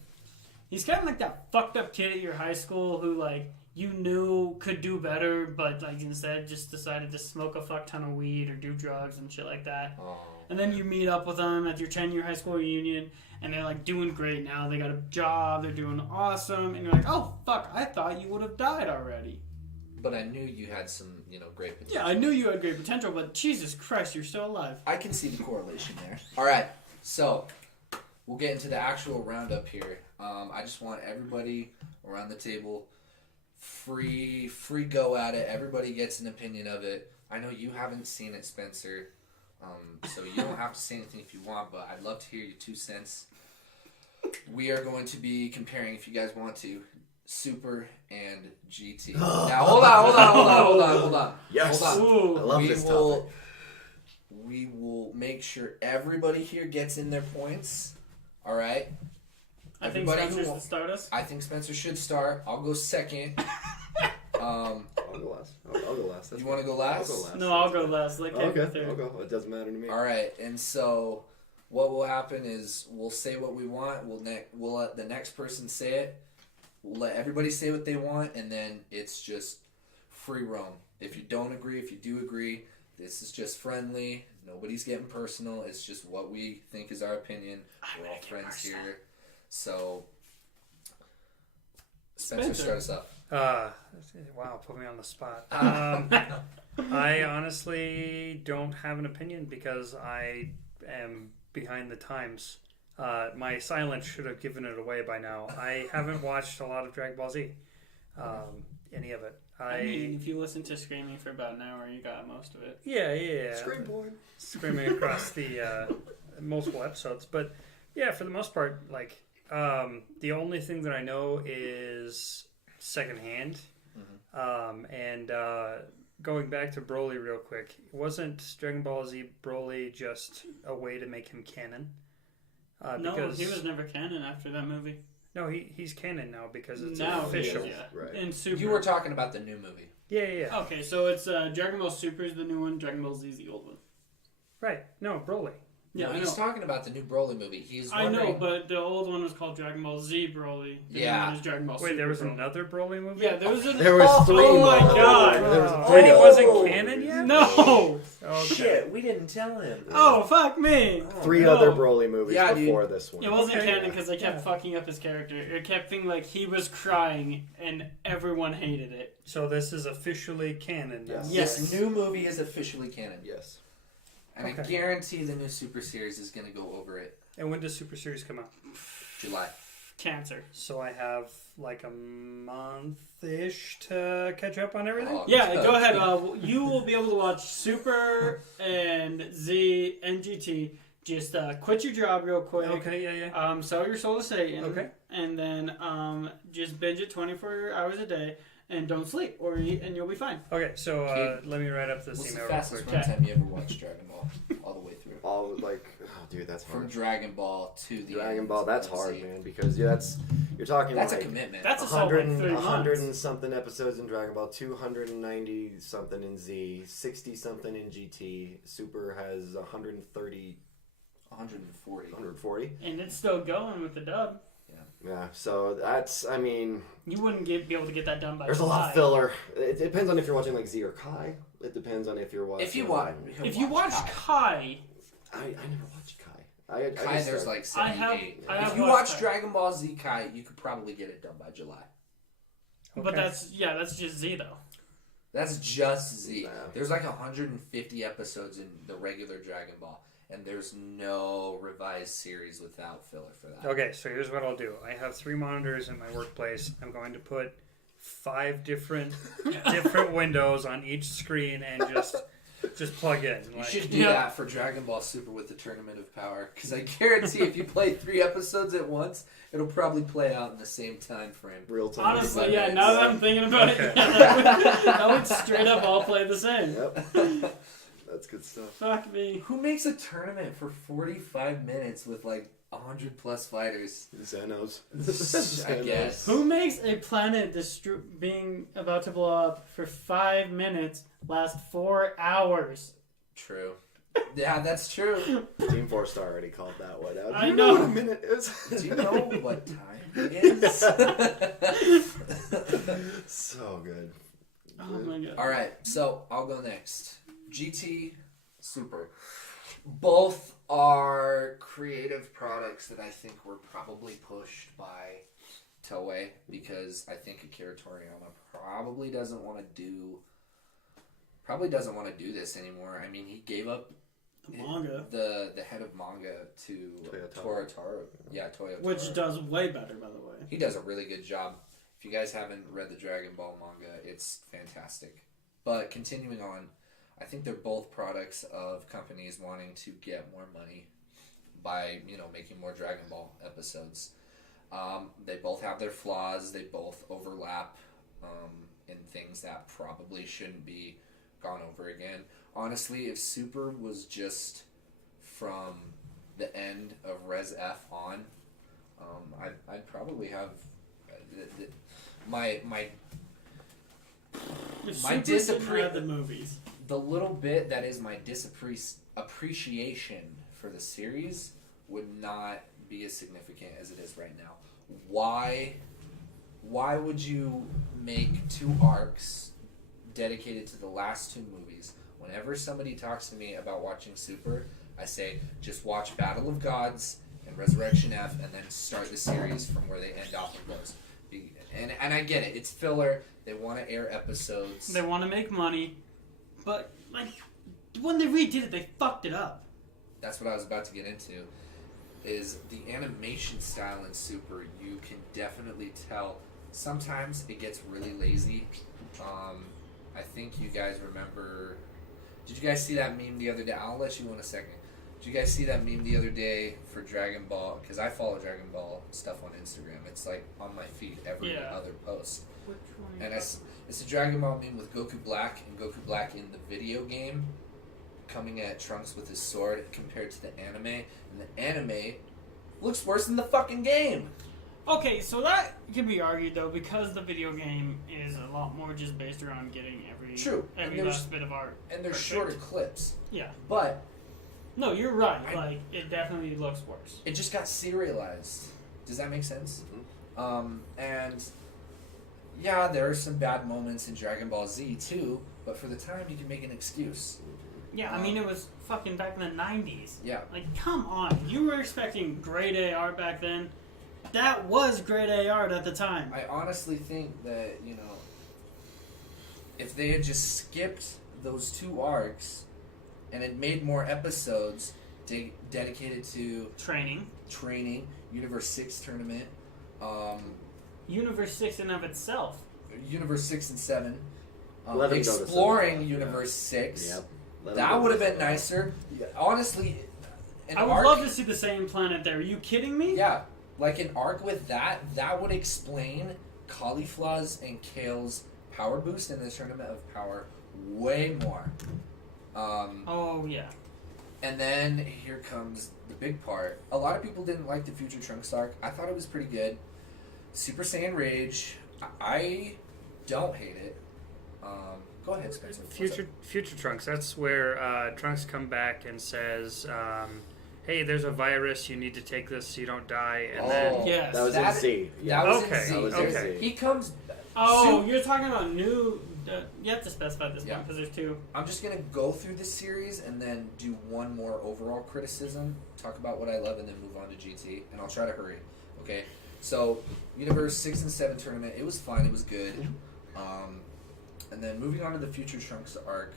He's kind of like that fucked up kid at your high school who like you knew could do better, but like instead just decided to smoke a fuck ton of weed or do drugs and shit like that. Oh. And then you meet up with them at your 10-year high school reunion, and they're like doing great now. They got a job, they're doing awesome, and you're like, oh fuck, I thought you would have died already. But I knew you had some, great potential. Yeah, I knew you had great potential, but Jesus Christ, you're still alive. I can see the correlation there. All right, so we'll get into the actual roundup here. I just want everybody around the table free go at it. Everybody gets an opinion of it. I know you haven't seen it, Spencer, so you don't have to say anything if you want, but I'd love to hear your 2 cents. We are going to be comparing, if you guys want to, Super and GT. Now, hold on. Yes. Hold on. Ooh. I love this topic. We will make sure everybody here gets in their points. All right? I think Everybody Spencer who should start us. I think Spencer should start. I'll go second. I'll go last. I'll go last. You want to go last? I'll go last. No, I'll go last. Like Okay, third. I'll go. It doesn't matter to me. All right. And so what will happen is we'll say what we want. We'll let the next person say it. We'll let everybody say what they want, and then it's just free roam. If you don't agree, if you do agree, this is just friendly. Nobody's getting personal. It's just what we think is our opinion. We're all friends here. So, Spencer, start us up. Wow, put me on the spot. I honestly don't have an opinion because I am behind the times. My silence should have given it away by now. I haven't watched a lot of Dragon Ball Z, any of it. I mean, if you listen to Screaming for about an hour, you got most of it. Yeah. Scream boy. Screaming across the multiple episodes. But yeah, for the most part, like, the only thing that I know is secondhand. And going back to Broly real quick, wasn't Dragon Ball Z Broly just a way to make him canon? No, because he was never canon after that movie. No, he's canon now because it's Now official. he is, yeah. Right. In Super. You were talking about the new movie. Yeah. Okay, so it's Dragon Ball Super is the new one, Dragon Ball Z is the old one. Right. No, Broly. Yeah, No, I he's know. talking about the new Broly movie. He's I wondering, know, but the old one was called Dragon Ball Z Broly. The new Yeah. one is Dragon Ball Wait, Super there was Broly. another Broly movie? Yeah, there was There was 3. Oh my god! There was Oh. 3. Wait, it wasn't canon yet? No! Okay. Shit, we didn't tell him. Oh, fuck me! 3 no. other Broly movies Yeah, dude. before this one. It wasn't Okay. canon because they kept fucking up his character. It kept being like he was crying and everyone hated it. So this is officially canon now. Yes. Yes. This new movie is officially canon. Yes. And I Okay. guarantee the new Super Series is going to go over it. And when does Super Series come out? July. Cancer. So I have like a month-ish to catch up on everything? Oh, Yeah, okay. go ahead. You will be able to watch Super and Z and GT. Just quit your job real quick. Okay, yeah. Sell your soul to Satan. Okay. And then just binge it 24 hours a day and don't sleep or eat and you'll be fine. Okay, so let me write up this What's the email real fastest quick. runtime you ever watched Dragon Ball all the way through? All like, oh dude, That's from hard. Dragon Ball to the Dragon end Ball, that's of hard, Z. man, because you're talking That's like a commitment. That's a solid 3 months. 100 and something episodes in Dragon Ball, 290 something in Z, 60 something in GT. Super has 130, 140. 140. And it's still going with the dub. Yeah, so that's, I mean, You wouldn't be able to get that done by there's a July. lot of filler. It depends on if you're watching like Z or Kai. It depends on if you're watching. If you watch, If you watch Kai, I never watched Kai. I Kai, just there's started. like 78. I have If you watched watch Kai. Dragon Ball Z Kai, you could probably get it done by July. but Okay. that's just Z though. That's just Z. Yeah. There's like 150 episodes in the regular Dragon Ball, and there's no revised series without filler for that. Okay, so here's what I'll do. I have 3 monitors in my workplace. I'm going to put 5 different windows on each screen and just plug in. You Like, should do that for Dragon Ball Super with the Tournament of Power, because I guarantee if you play 3 episodes at once, it'll probably play out in the same time frame. Real time. Honestly, yeah. Now that I'm thinking about Okay. it, that would straight up all play the same. Yep. That's good stuff. Fuck me. Who makes a tournament for 45 minutes with like 100 plus fighters? Xenos. I guess. Who makes a planet being about to blow up for 5 minutes last 4 hours? True. Yeah, that's true. Team 4 Star already called that one out. I Do you know know. what a minute is? Do you know what time it is? So good. Oh my god. All right, so I'll go next. GT, Super. Both are creative products that I think were probably pushed by Toei, because I think Akira Toriyama probably doesn't want to do this anymore. I mean, he gave up The manga. the head of manga to Toyotaro. Toyotaro. Which does way better, by the way. He does a really good job. If you guys haven't read the Dragon Ball manga, it's fantastic. But continuing on, I think they're both products of companies wanting to get more money by, making more Dragon Ball episodes. They both have their flaws. They both overlap in things that probably shouldn't be gone over again. Honestly, if Super was just from the end of Res F on, I'd probably have my If My Super didn't have the movies. the little bit that is my appreciation for the series would not be as significant as it is right now. Why would you make 2 arcs dedicated to the last 2 movies? Whenever somebody talks to me about watching Super, I say just watch Battle of Gods and Resurrection F, and then start the series from where they end off with those. And I get it, it's filler. They want to air episodes. They want to make money, but when they redid it, they fucked it up. That's what I was about to get into. Is the animation style in Super, you can definitely tell. Sometimes it gets really lazy. I think you guys remember. Did you guys see that meme the other day? I'll let you in a second. Did you guys see that meme the other day for Dragon Ball? Because I follow Dragon Ball stuff on Instagram. It's like on my feed every other post. Which one? And it's a Dragon Ball meme with Goku Black, and Goku Black in the video game coming at Trunks with his sword compared to the anime. And the anime looks worse than the fucking game. Okay, so that can be argued though, because the video game is a lot more just based around getting every And there's- last bit of art. And they're perfect. shorter clips. Yeah. But No, you're right. It definitely looks worse. it just got serialized. Does that make sense? And yeah, there are some bad moments in Dragon Ball Z too, but for the time you can make an excuse. Yeah, I mean, it was fucking back in the 90s. Yeah. Like, come on. You were expecting grade A art back then. That was grade A art at the time. I honestly think that, if they had just skipped those 2 arcs and had made more episodes dedicated to training, Universe 6 tournament, Universe 6 in of itself. Universe 6 and 7, Let 'em go to exploring 7. Universe 6. Yep. That would have been nicer. Honestly, an I would arc, love to see the same planet there. Are you kidding me? Yeah, like an arc with that would explain Caulifla's and Kale's power boost in the Tournament of Power way more. Oh, yeah. And then here comes the big part. A lot of people didn't like the Future Trunks arc. I thought it was pretty good. Super Saiyan Rage. I don't hate it. Go ahead, Spencer. Future Trunks. That's where Trunks come back and says, "Hey, there's a virus. You need to take this so you don't die." And then Yes. That was in Z. Yeah. That was Okay, in Z. that was in Z. He comes. Oh, you're talking about new. You have to specify this Yeah. one because there's two. I'm just gonna go through this series and then do one more overall criticism, talk about what I love, and then move on to GT. And I'll try to hurry. Okay. So, Universe 6 and 7 tournament. It was fun. It was good. And then moving on to the Future Trunks arc.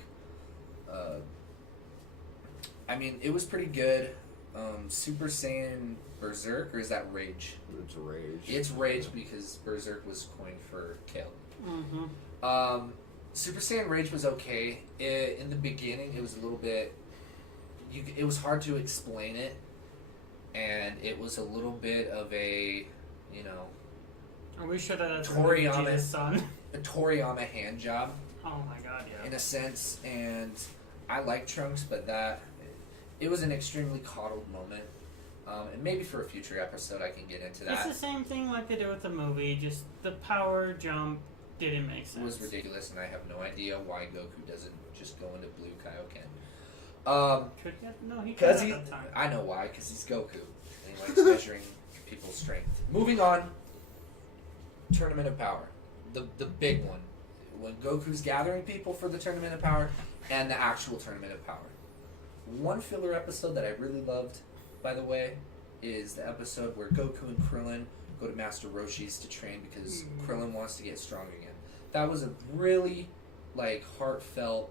I mean, it was pretty good. Super Saiyan Berserk, or is that Rage? It's Rage. It's Rage because Berserk was coined for Kale. Mm-hmm. Super Saiyan Rage was okay. In the beginning, it was a little bit. It was hard to explain it, and it was a little bit of a, Are we sure that that's Toriyama. Vegeta's son? a Toriyama hand job Oh my god, yeah. in a sense. And I like Trunks, but it was an extremely coddled moment. And maybe for a future episode, I can get into that. It's the same thing like they did with the movie. Just the power jump didn't make sense. It was ridiculous, and I have no idea why Goku doesn't just go into Blue Kaioken. Could he have? No, he could Because at that time. I know why, because he's Goku, and he likes measuring people's strength. Moving on, Tournament of Power, the big one, when Goku's gathering people for the Tournament of Power, and the actual Tournament of Power. One filler episode that I really loved, by the way, is the episode where Goku and Krillin go to Master Roshi's to train because Krillin wants to get strong again. That was a really, heartfelt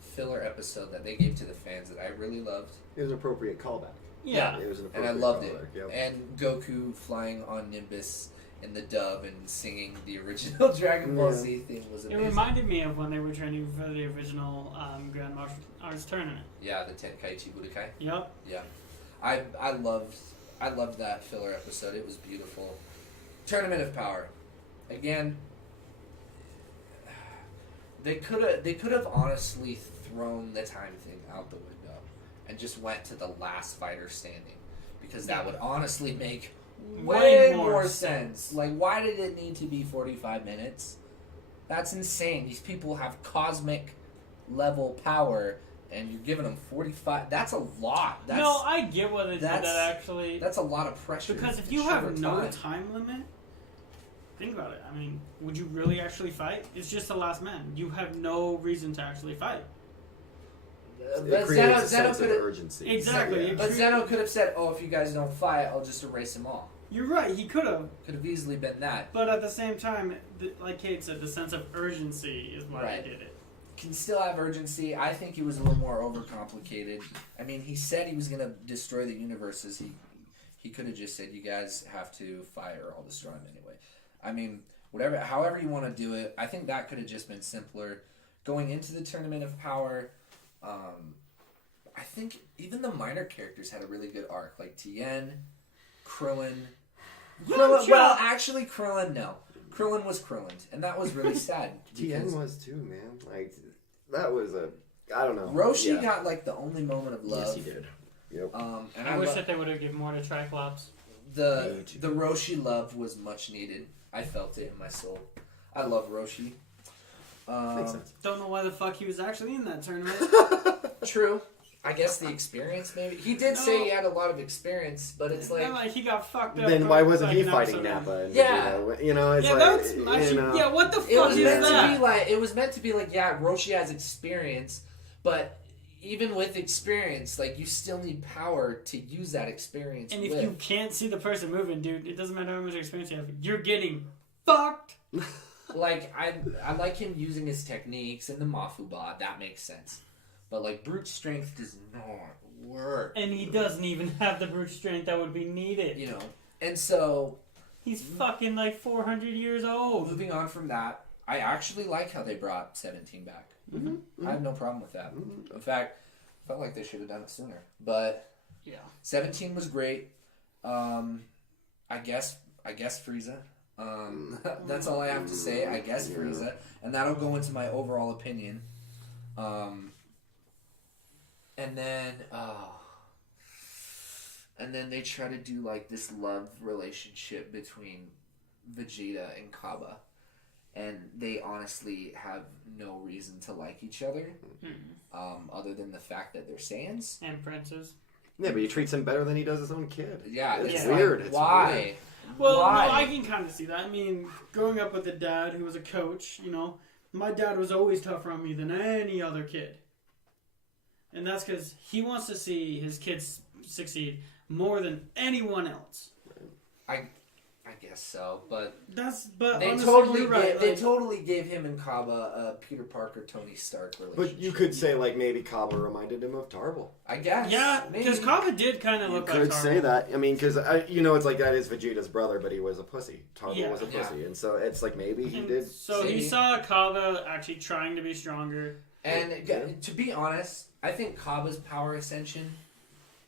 filler episode that they gave to the fans that I really loved. It was an appropriate callback. Yeah. It was an And I appropriate loved it. callback. Yep. And Goku flying on Nimbus in the dub and singing the original Dragon Ball Z theme was It amazing. reminded me of when they were training for the original Grand Martial Arts tournament. Yeah, the Tenkaichi Budokai. Yep. Yeah. I loved that filler episode. It was beautiful. Tournament of Power. Again, they could have honestly thrown the time thing out the window and just went to the last fighter standing, because that would honestly make way more sense. Like, why did it need to be 45 minutes? That's insane. These people have cosmic level power, and you're giving them 45. That's a lot. No, I get what they did that actually. That's a lot of pressure. Because if in you have shorter no time limit, think about it. I mean, would you really actually fight? It's just the last man. You have no reason to actually fight. It creates a sense of urgency. Exactly. Yeah. But Zeno could have said, "Oh, if you guys don't fight, I'll just erase them all." You're right. He could have. Could have easily been that. But at the same time, like Kate said, the sense of urgency is why Right. they did it. Can still have urgency. I think he was a little more overcomplicated. I mean, he said he was going to destroy the universes. He could have just said, "You guys have to fight, or I'll destroy them anyway." I mean, however you want to do it. I think that could have just been simpler. Going into the Tournament of Power, I think even the minor characters had a really good arc, like Tien, Krillin. Well, actually, Krillin, no. Krillin was Krillin, and that was really sad. Tien was too, man. Like, that was I don't know. Roshi got, the only moment of love. Yes, he did. Yep. And I wish that they would have given more to Triclops. The Roshi love was much needed. I felt it in my soul. I love Roshi. Makes sense. Don't know why the fuck he was actually in that tournament. True. I guess the experience, maybe. He did say he had a lot of experience, but it's Then, he got fucked up. Then why wasn't he an fighting episode Nappa? in. Yeah. It's Yeah, like, that's actually, yeah. What the It fuck was is meant that? to be it was meant to be yeah, Roshi has experience, but even with experience, you still need power to use that experience. And if you can't see the person moving, dude, it doesn't matter how much experience you have. You're getting fucked. I like him using his techniques and the Mafuba. That makes sense. But brute strength does not work. And he doesn't even have the brute strength that would be needed. And so He's fucking 400 years old. moving on from that, I actually like how they brought 17 back. Mm-hmm. I have no problem with that. In fact, I felt like they should have done it sooner. But Yeah. 17 was great. I guess Frieza. That's all I have to say. I guess Frieza, and that'll go into my overall opinion. And then they try to do like this love relationship between Vegeta and Kaba. And they honestly have no reason to like each other, other than the fact that they're Saiyans. And princes. Yeah, but he treats him better than he does his own kid. Yeah, it's yeah. weird. Like, It's why? weird. Well, Why? no, I can kind of see that. I mean, growing up with a dad who was a coach, you know, my dad was always tougher on me than any other kid. And that's because he wants to see his kids succeed more than anyone else. I guess so, but But they honestly, totally you're right. they like, totally gave him and Kaba a Peter Parker Tony Stark relationship. But you could say like maybe Kaba reminded him of Tarble. I guess. yeah, because maybe. Kaba did kind of You look like could Tarble. say that. I mean, because it's like that is Vegeta's brother, but he was a pussy. Tarble Yeah. was a pussy, and so it's like maybe he And did. so he See? saw Kaba actually trying to be stronger. And to be honest, I think Kaba's power ascension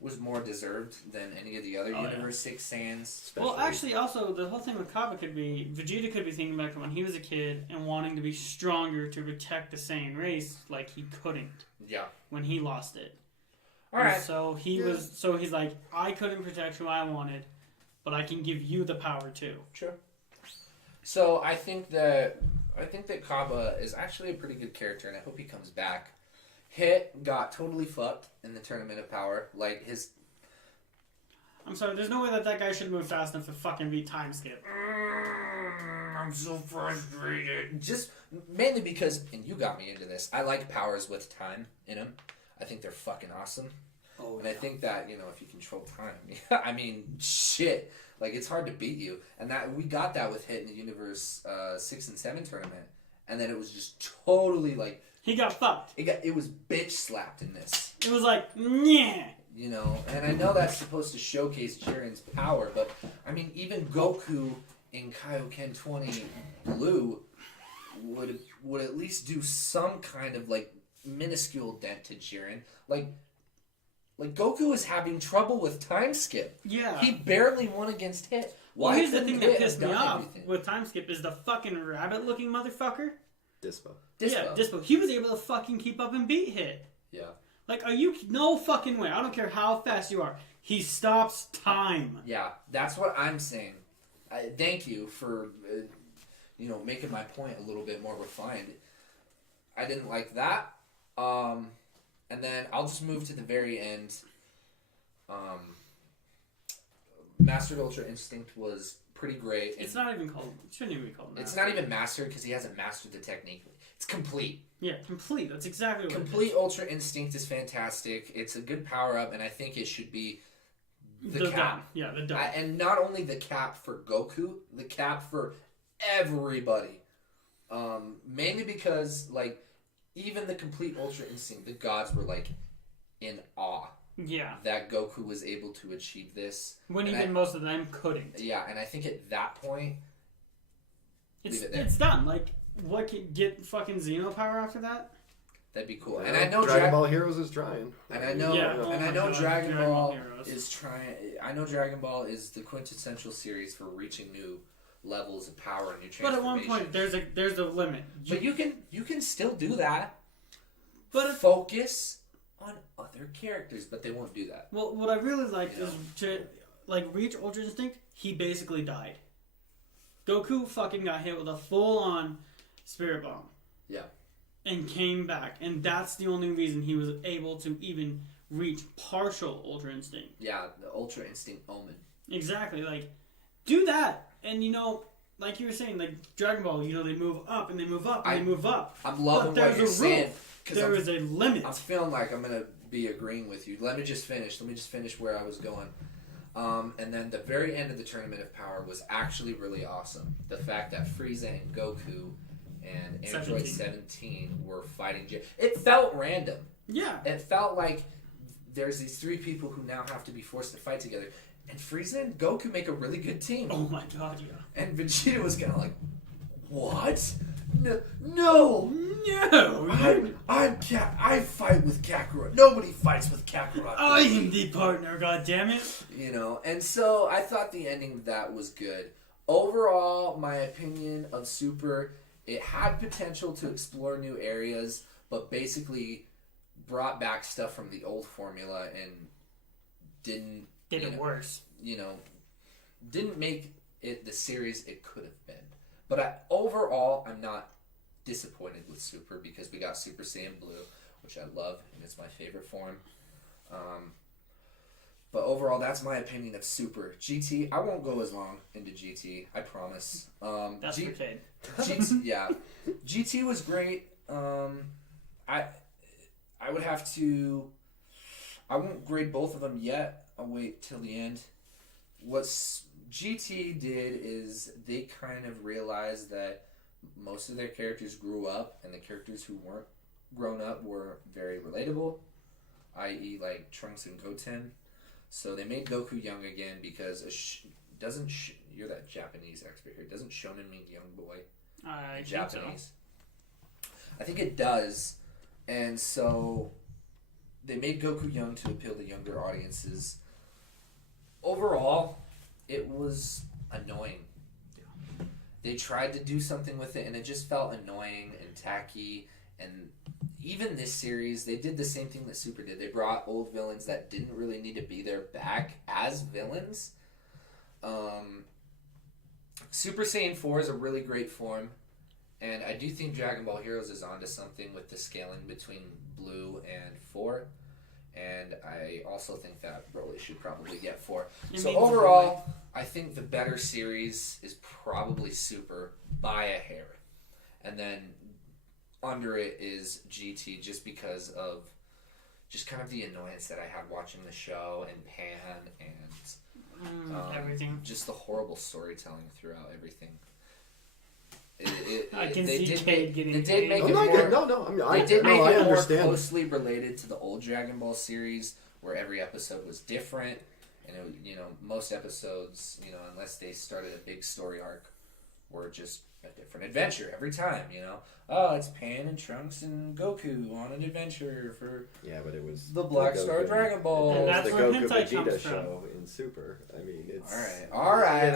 was more deserved than any of the other Oh, Universe 6 Saiyans. Well, actually, also, the whole thing with Kaba could be, Vegeta could be thinking back to when he was a kid and wanting to be stronger to protect the Saiyan race like he couldn't Yeah. when he lost it. All And right. so he's like, I couldn't protect who I wanted, but I can give you the power too. Sure. So I think that Kaba is actually a pretty good character, and I hope he comes back. Hit got totally fucked in the Tournament of Power. Like his. I'm sorry, there's no way that guy should move fast enough to fucking beat time skip. I'm so frustrated. Just mainly because, and you got me into this. I like powers with time in them. I think they're fucking awesome. Oh, And I think that, if you control time, I mean, shit. Like, it's hard to beat you. And that we got that with Hit in the Universe 6 and 7 tournament. And then it was just totally, like... He got fucked. It was bitch slapped in this. It was like, yeah. And I know that's supposed to showcase Jiren's power, but, I mean, even Goku in Kaioken 20 Blue would at least do some kind of, like, minuscule dent to Jiren. Like Goku is having trouble with time skip. Yeah. He barely won against Hit. Well, here's the couldn't thing that Hit pissed me have done off everything? with time skip is the fucking rabbit-looking motherfucker. Dispo. Yeah, Dispo. He was able to fucking keep up and beat Hit. Yeah. Like, are you... No fucking way. I don't care how fast you are. He stops time. Yeah, that's what I'm saying. Thank you for, making my point a little bit more refined. I didn't like that. And then I'll just move to the very end. Mastered Ultra Instinct was pretty great. It's not even called... It shouldn't even be called that. It's not even mastered because he hasn't mastered the technique. It's complete. Yeah, complete. That's exactly what Complete Ultra Instinct is fantastic. It's a good power-up, and I think it should be the cap. dome. Yeah, the dome. And not only the cap for Goku, the cap for everybody. Mainly because, like, even the Complete Ultra Instinct, the gods were, like, in awe Yeah. that Goku was able to achieve this. When And even most of them couldn't. Yeah, and I think at that point, leave it there. It's done. Like, what can get fucking Xeno power after that? That'd be cool. Yeah, And I know Dragon Ball Heroes is trying. And I know, Yeah, oh and I my know God, Dragon Dragon Ball Ball Heroes. is trying. I know Dragon Ball is the quintessential series for reaching new levels of power and new But at transformations. one point, there's a limit. But you can still do that. But if, Focus on other characters, but they won't do that. well, what I really liked You is to reach Ultra Instinct. He basically died. Goku fucking got hit with a full-on Spirit Bomb. Yeah. And came back, and that's the only reason he was able to even reach partial Ultra Instinct. Yeah, the Ultra Instinct Omen. Exactly, like, do that, and like you were saying, like Dragon Ball, they move up and they move up and they move up. I'm loving But what there's you're a saying. rule. There is a limit. I'm feeling like I'm gonna be agreeing with you. Let me just finish where I was going. And then the very end of the Tournament of Power was actually really awesome. The fact that Frieza and Goku and Android 17 were fighting. It felt random. Yeah. It felt like there's these three people who now have to be forced to fight together. And Frieza and Goku make a really good team. Oh my god, yeah. And Vegeta was kind of like, what? No! I'm Kat. I fight with Kakarot. Nobody fights with Kakarot. I am the partner, goddammit. And so I thought the ending of that was good. Overall, my opinion of Super, it had potential to explore new areas, but basically brought back stuff from the old formula and didn't it worse. Didn't make it the series it could have been. But overall, I'm not disappointed with Super because we got Super Saiyan Blue, which I love, and it's my favorite form. But overall, that's my opinion of Super. GT, I won't go as long into GT, I promise. That's for Cade. Yeah. GT was great. I would have to... I won't grade both of them yet. I'll wait till the end. What GT did is they kind of realized that most of their characters grew up, and the characters who weren't grown up were very relatable, i.e. like Trunks and Goten. So they made Goku young again because you're that Japanese expert here. Doesn't shonen mean young boy? I Japanese. think so. I think it does. And so they made Goku young to appeal to younger audiences. Overall, it was annoying. They tried to do something with it, and it just felt annoying and tacky. And even this series, they did the same thing that Super did. They brought old villains that didn't really need to be there back as villains. Super Saiyan 4 is a really great form, and I do think Dragon Ball Heroes is onto something with the scaling between Blue and 4. And I also think that Broly should probably get 4. So overall, I think the better series is probably Super by a hair. And then under it is GT just because of just kind of the annoyance that I had watching the show and Pan and everything. Just the horrible storytelling throughout everything. I can see Cade getting They did make it more closely related to the old Dragon Ball series, where every episode was different, and most episodes, unless they started a big story arc, were just a different adventure every time. Oh, it's Pan and Trunks and Goku on an adventure for but it was the Black Star Dragon Ball. And that's the where Goku hentai Vegeta comes show in Super. I mean, it's all right.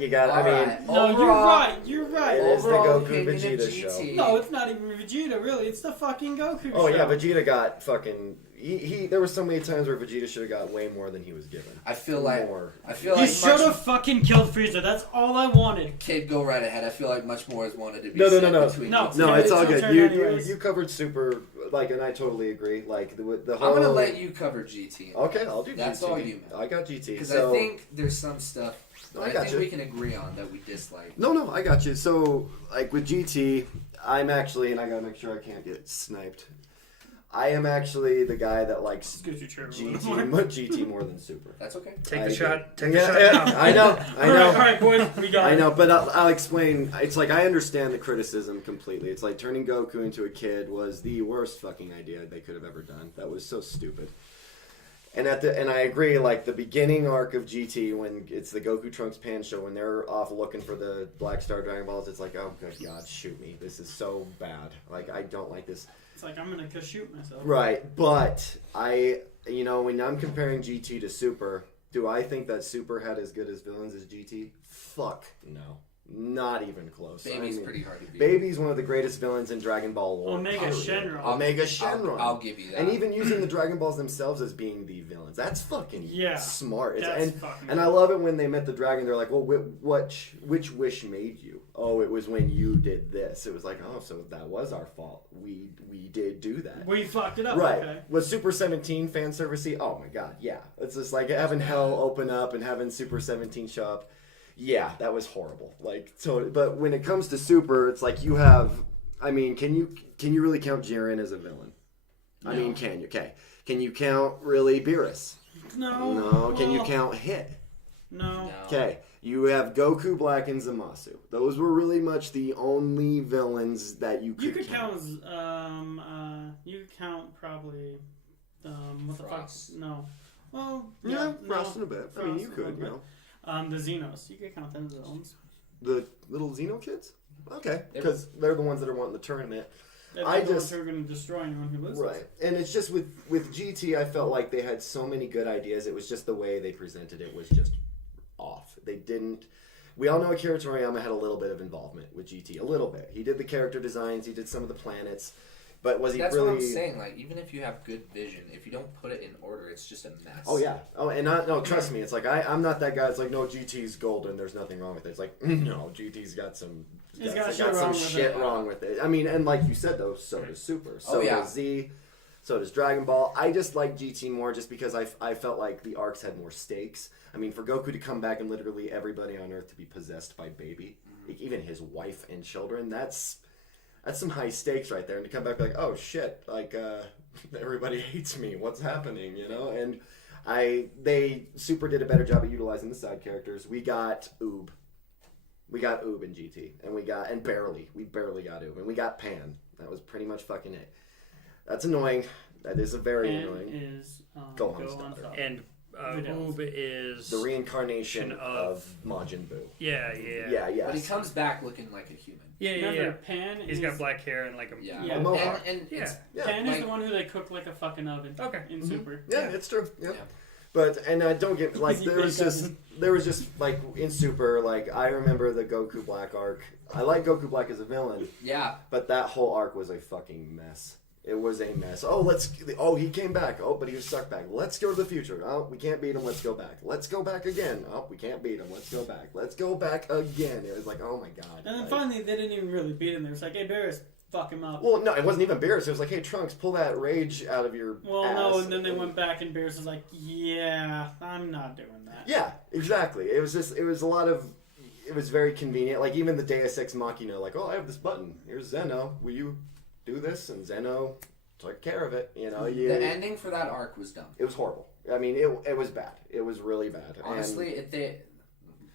You got it. I mean, no, overall, you're right. It is the Overall Goku opinion of Vegeta GT. show. No, it's not even Vegeta, really. It's the fucking Goku show. Oh yeah, Vegeta got fucking. He there were so many times where Vegeta should have got way more than he was given. I feel like He should have fucking killed Frieza. That's all I wanted. Kid, go right ahead. I feel like much more is wanted to be No. between No. you two. No, it's all It's good. your turn You covered Super, and I totally agree. Like the whole. I'm gonna let you cover GT. Okay, I'll do GT. That's all you. I got GT Because so... I think there's some stuff No, that I think we can agree on that we dislike. No, I got you. So, like with GT, I'm actually, and I gotta make sure I can't get sniped. I am actually the guy that likes GT more than Super. That's okay. Take the shot. Take the shot now. I know. All right, boys, we got it. I know, but I'll explain. It's like I understand the criticism completely. It's like turning Goku into a kid was the worst fucking idea they could have ever done. That was so stupid. And I agree. Like the beginning arc of GT, when it's the Goku Trunks Pan show, when they're off looking for the Black Star Dragon Balls, it's like, oh good God, shoot me! This is so bad. Like I don't like this. It's like I'm gonna go shoot myself. Right, but when I'm comparing GT to Super, do I think that Super had as good as villains as GT? Fuck no. Not even close. Baby's pretty hard to beat. Baby's one of the greatest villains in Dragon Ball lore. Omega Shenron. Omega Shenron. I'll give you that. And even using the Dragon Balls themselves as being the villains. That's fucking smart. And I love it when they met the dragon. They're like, well, which wish made you? Oh, it was when you did this. It was like, oh, so that was our fault. We did do that. We fucked it up. Right. Okay. Was Super 17 fan servicey? Oh my God, yeah. It's just like having Hell open up and having Super 17 show up. Yeah, that was horrible. But when it comes to Super, it's like you have. I mean, can you really count Jiren as a villain? No. I mean, can you? Okay. Can you count really Beerus? No. No. Can you count Hit? No. Okay. You have Goku, Black, and Zamasu. Those were really much the only villains that you could. You could count. You could count probably. What the fuck? No. Well. Yeah, no. Frost in a bit. I mean, you could. You know. The Xenos. You could count them as villains. The little Xeno kids? Okay. Because they're the ones that are wanting the tournament. They're the ones who are going to destroy anyone who loses. Right. And it's just with GT, I felt like they had so many good ideas. It was just the way they presented it was just off. They didn't... We all know Akira Toriyama had a little bit of involvement with GT. A little bit. He did the character designs. He did some of the planets. But was he That's really? what I'm saying. Like, even if you have good vision, if you don't put it in order, it's just a mess. Oh yeah. Oh, and no, trust me. It's like I'm not that guy. It's like no, GT's golden. There's nothing wrong with it. It's like no, GT's got some. He's got got some shit shit wrong with it. I mean, and like you said though, so does Super. So does Z. So does Dragon Ball. I just like GT more just because I felt like the arcs had more stakes. I mean, for Goku to come back and literally everybody on Earth to be possessed by Baby, like, even his wife and children, that's some high stakes right there. And to come back like, oh shit, like everybody hates me. What's happening? You know? And they Super did a better job at utilizing the side characters. We got Oob. We got Oob in GT, and we barely got Oob, and we got Pan. That was pretty much fucking it. That's annoying. That is a very annoying. Is Gohan's daughter. And Oob is the reincarnation of Majin Buu. Yeah. But he comes back looking like a human. Yeah. Pan. He's got black hair and like a mohawk. And Pan is the one who they cook like a fucking oven. Okay. In Super. Yeah, it's true. Yeah. But don't get like there was just like in Super, like I remember the Goku Black arc. I like Goku Black as a villain. Yeah. But that whole arc was a fucking mess. It was a mess. Oh, he came back. Oh, but he was stuck back. Let's go to the future. Oh, we can't beat him. Let's go back. Let's go back again. Oh, we can't beat him. Let's go back. Let's go back again. It was like, oh my god. And then finally, they didn't even really beat him. It was like, hey, Beerus, fuck him up. Well, no, it wasn't even Beerus. It was like, hey, Trunks, pull that rage out of your ass. No, and then they went back and Beerus was like, yeah, I'm not doing that. Yeah, exactly. It was a lot of, it was very convenient. Like, even the Deus Ex Machina, like, oh, I have this button. Here's Zeno. Will you do this? And Zeno took care of it. You know, the ending for that arc was dumb. It was horrible. I mean, it was bad. It was really bad. Honestly,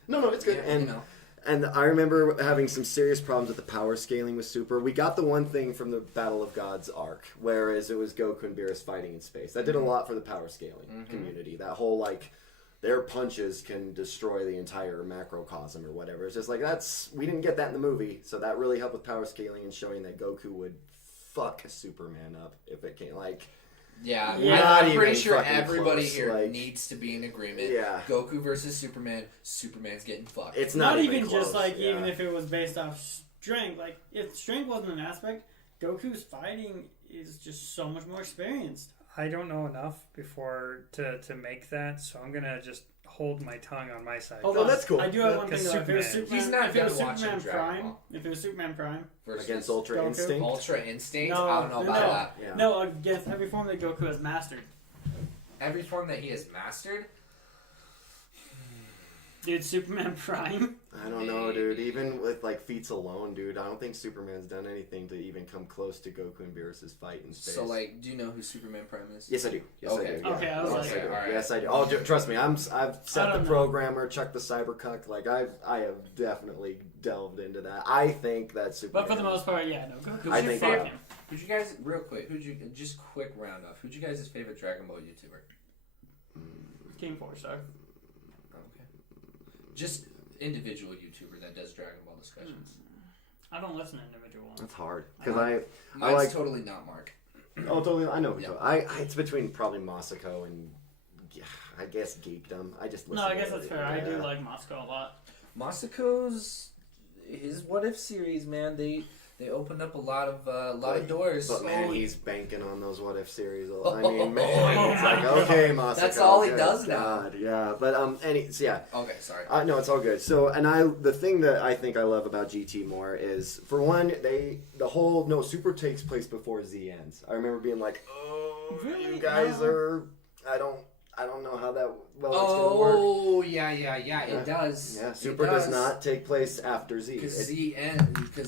No, it's good. Yeah, and I remember having some serious problems with the power scaling with Super. We got the one thing from the Battle of Gods arc, whereas it was Goku and Beerus fighting in space. That did a lot for the power scaling community. That whole, like, their punches can destroy the entire macrocosm or whatever. It's just like, we didn't get that in the movie, so that really helped with power scaling and showing that Goku would fuck Superman up if it came, like... Yeah, not I'm pretty even sure fucking everybody close, here like- needs to be in agreement. Yeah. Goku versus Superman, Superman's getting fucked. It's Not even even close, just like, yeah. even if it was based off strength. Like, if strength wasn't an aspect, Goku's fighting is just so much more experienced. I don't know enough before to make that, so I'm gonna just hold my tongue on my side. Hold Oh, on. that's cool. I do have one thing. Because Though. If it was Superman- Superman, He's not if it was done watching Superman Dragon Prime, Ball. if it was Superman Prime, Versus Against Ultra Goku. Instinct? Ultra Instinct? No, I don't know about no. that. Yeah. no, against every form that Goku has mastered. Every form that he has mastered? Dude, Superman Prime. I don't know, dude. Even with, like, feats alone, dude, I don't think Superman's done anything to even come close to Goku and Beerus' fight in space. So, like, do you know who Superman Prime is? Yes, I do. Yes, Okay. I do. Yeah. Okay, I was yes, like- I do. alright. Yes, I do. Oh, trust me, I've set I the don't know. programmer, checked the cybercuck. Like, I have definitely delved into that. I think that Superman... But for the most part, yeah, no. Goku. I Who's your think- favorite? Who'd you guys, real quick, just quick round off, who'd you guys' favorite Dragon Ball YouTuber? King 4-star. Okay. Just individual YouTuber that does Dragon Ball discussions. I don't listen to individual ones. That's hard. Because Mine's like... totally not Mark. Oh, totally. I know. Yeah. It's between probably Masako and... I guess Geekdom. I just listen No, I to guess it. that's fair. I do Yeah. like Moscow a lot. His What If series, man, they opened up a lot of doors. But man, So- he's banking on those What If series. I mean, man, it's like, okay, Masako. That's all he good does now. God, yeah. But yeah. Okay, sorry. No, it's all good. So, the thing that I think I love about GT more is, for one, Super takes place before Z ends. I remember being like, oh, Really? you guys No. are, I don't know how that it's gonna work. Oh, yeah, it does. Yeah, Super does not take place after Z. Because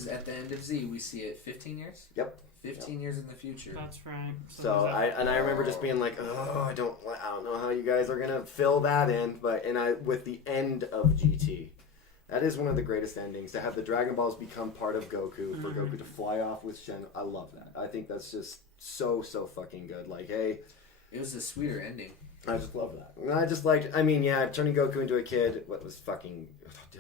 at the end of Z, we see it 15 years? Yep. 15 years in the future. That's right. So I remember just being like, oh, I don't know how you guys are gonna fill that in, with the end of GT, that is one of the greatest endings, to have the Dragon Balls become part of Goku, for Goku to fly off with Shen. I love that. I think that's just so fucking good. Like, hey, It was a sweeter ending. I just love that. And I just liked. I mean, yeah, turning Goku into a kid. What was fucking?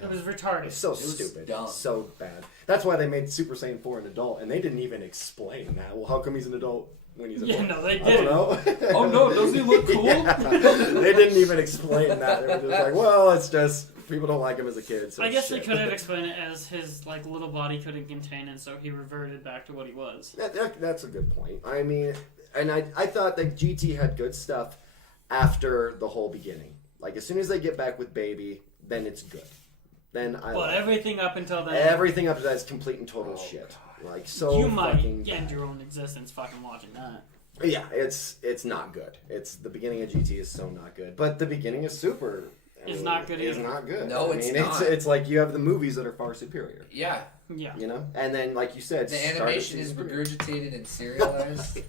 It was retarded. It's so It was stupid. dumb. So bad. That's why they made Super Saiyan 4 an adult, and they didn't even explain that. Well, how come he's an adult when he's a boy? Yeah, no, they I did. don't know. Oh, no, doesn't he look cool? Yeah. They didn't even explain that. They were just like, well, it's just People don't like him as a kid. So I guess they shit. could have explained it as his like little body couldn't contain it, so he reverted back to what he was. That's a good point. I mean, and I thought that GT had good stuff after the whole beginning. Like as soon as they get back with Baby, then it's good. Then But everything up until then, everything up to that is complete and total shit. Like so you might fucking end bad. your own existence fucking watching that. Yeah, it's not good. It's the beginning of GT is so not good, but the beginning of Super It's not good It's either. not good. No, I it's mean, not. It's like you have the movies that are far superior. Yeah. Yeah. You know, and then like you said, The start of animation is season 3. regurgitated and serialized.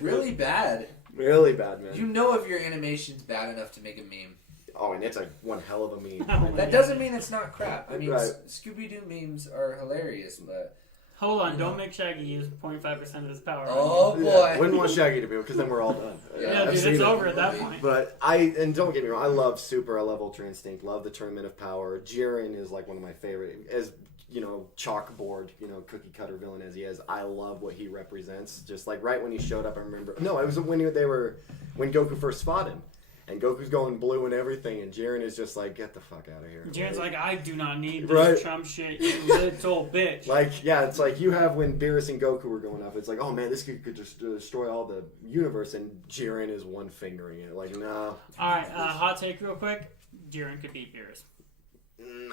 Really bad. Really bad, man. You know if your animation's bad enough to make a meme. Oh, and it's a one hell of a meme. Oh my That God. doesn't mean it's not crap. I mean, Right. Scooby-Doo memes are hilarious, but... Hold on, You don't know. make Shaggy use 0.5% of his power. Oh, on you. boy. Yeah, wouldn't want Shaggy to be because then we're all done. Yeah, I've dude, seen it's it. over at that point. But and don't get me wrong, I love Super. I love Ultra Instinct. Love the Tournament of Power. Jiren is like one of my favorite. As you know, chalkboard, cookie cutter villain as he is. I love what he represents. Just like right when he showed up, I remember. No, it was when Goku first fought him. And Goku's going blue and everything, and Jiren is just like, get the fuck out of here. Jiren's like, I do not need this Right. chump shit, you little bitch. Like, yeah, it's like you have when Beerus and Goku were going up. It's like, oh man, this could just destroy all the universe, and Jiren is one fingering it. Like, no. Alright, hot take real quick. Jiren could beat Beerus.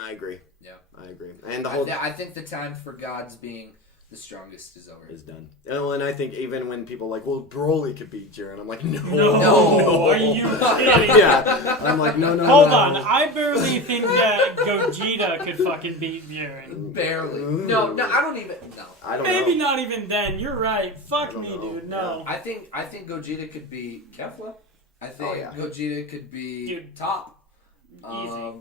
I agree. Yeah. I agree. And the whole I think the time for gods being the strongest is over. is done. And I think even when people are like, well, Broly could beat Jiren, I'm like, no. No. Are you kidding? Yeah. I'm like, no. Hold no. on, I barely think that Gogeta could fucking beat Jiren. Barely. No, I don't even... No. I don't Maybe know. not even then. You're right. Fuck don't me, know. dude. No. I think Gogeta could be Kefla. I think Oh, yeah. Gogeta could be Dude. top. Easy.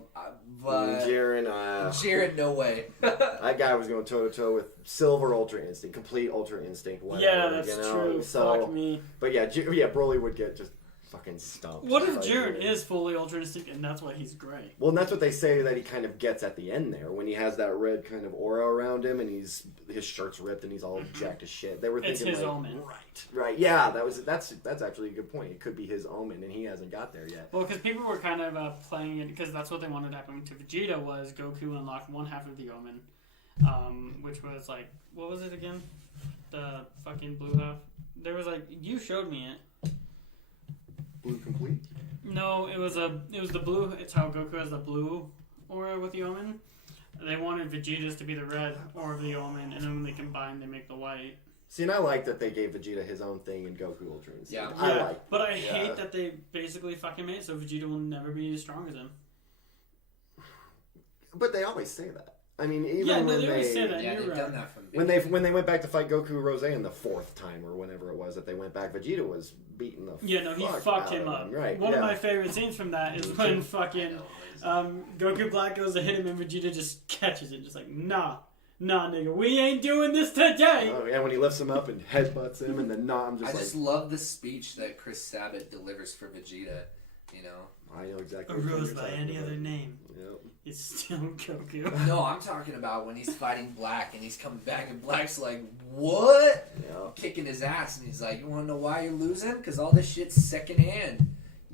But Jiren, Jiren, no way. that guy was going toe to toe with Silver Ultra Instinct, complete Ultra Instinct. Whatever, Yeah, that's true. So, Fuck me. but yeah, Broly would get just fucking stumped. What if Like, Jiren is fully Ultra Instinct and that's why he's great? Well, and that's what they say that he kind of gets at the end there when he has that red kind of aura around him and his shirt's ripped and he's all jacked as shit. They were It's thinking his like, omen. right, yeah, that's actually a good point. It could be his omen and he hasn't got there yet. Well, because people were kind of playing it because that's what they wanted to happen to Vegeta was Goku unlocked one half of the Omen, which was like, what was it again? The fucking blue half. There was like, you showed me it. Blue complete. No, it was the blue. It's how Goku has the blue aura with the Omen. They wanted Vegeta's to be the red aura of the Omen, and then when they combine, they make the white. See, and I like that they gave Vegeta his own thing in Goku Ultra Instinct. Yeah. I like. But I Yeah. hate that they basically fucking made it so Vegeta will never be as strong as him. But they always say that. I mean, even Yeah, no, when they always they say that. Yeah, You're they've right. done that from the when they went back to fight Goku Rose in the fourth time or whenever it was that they went back, Vegeta was beating the Yeah, no, he fuck fucked out him of up. Right. One yeah. of my favorite scenes from that is when fucking Goku Black goes to hit him and Vegeta just catches it, just like, nah, nigga, we ain't doing this today. Oh, yeah, when he lifts him up and headbutts him, and then I'm I just like, just love the speech that Chris Sabat delivers for Vegeta. You know. I know exactly. A what rose you're by talking any about. other name. Yep. It's still Goku. No, I'm talking about when he's fighting Black and he's coming back and Black's like, what? Yeah. Kicking his ass and he's like, you want to know why you're losing? Because all this shit's secondhand.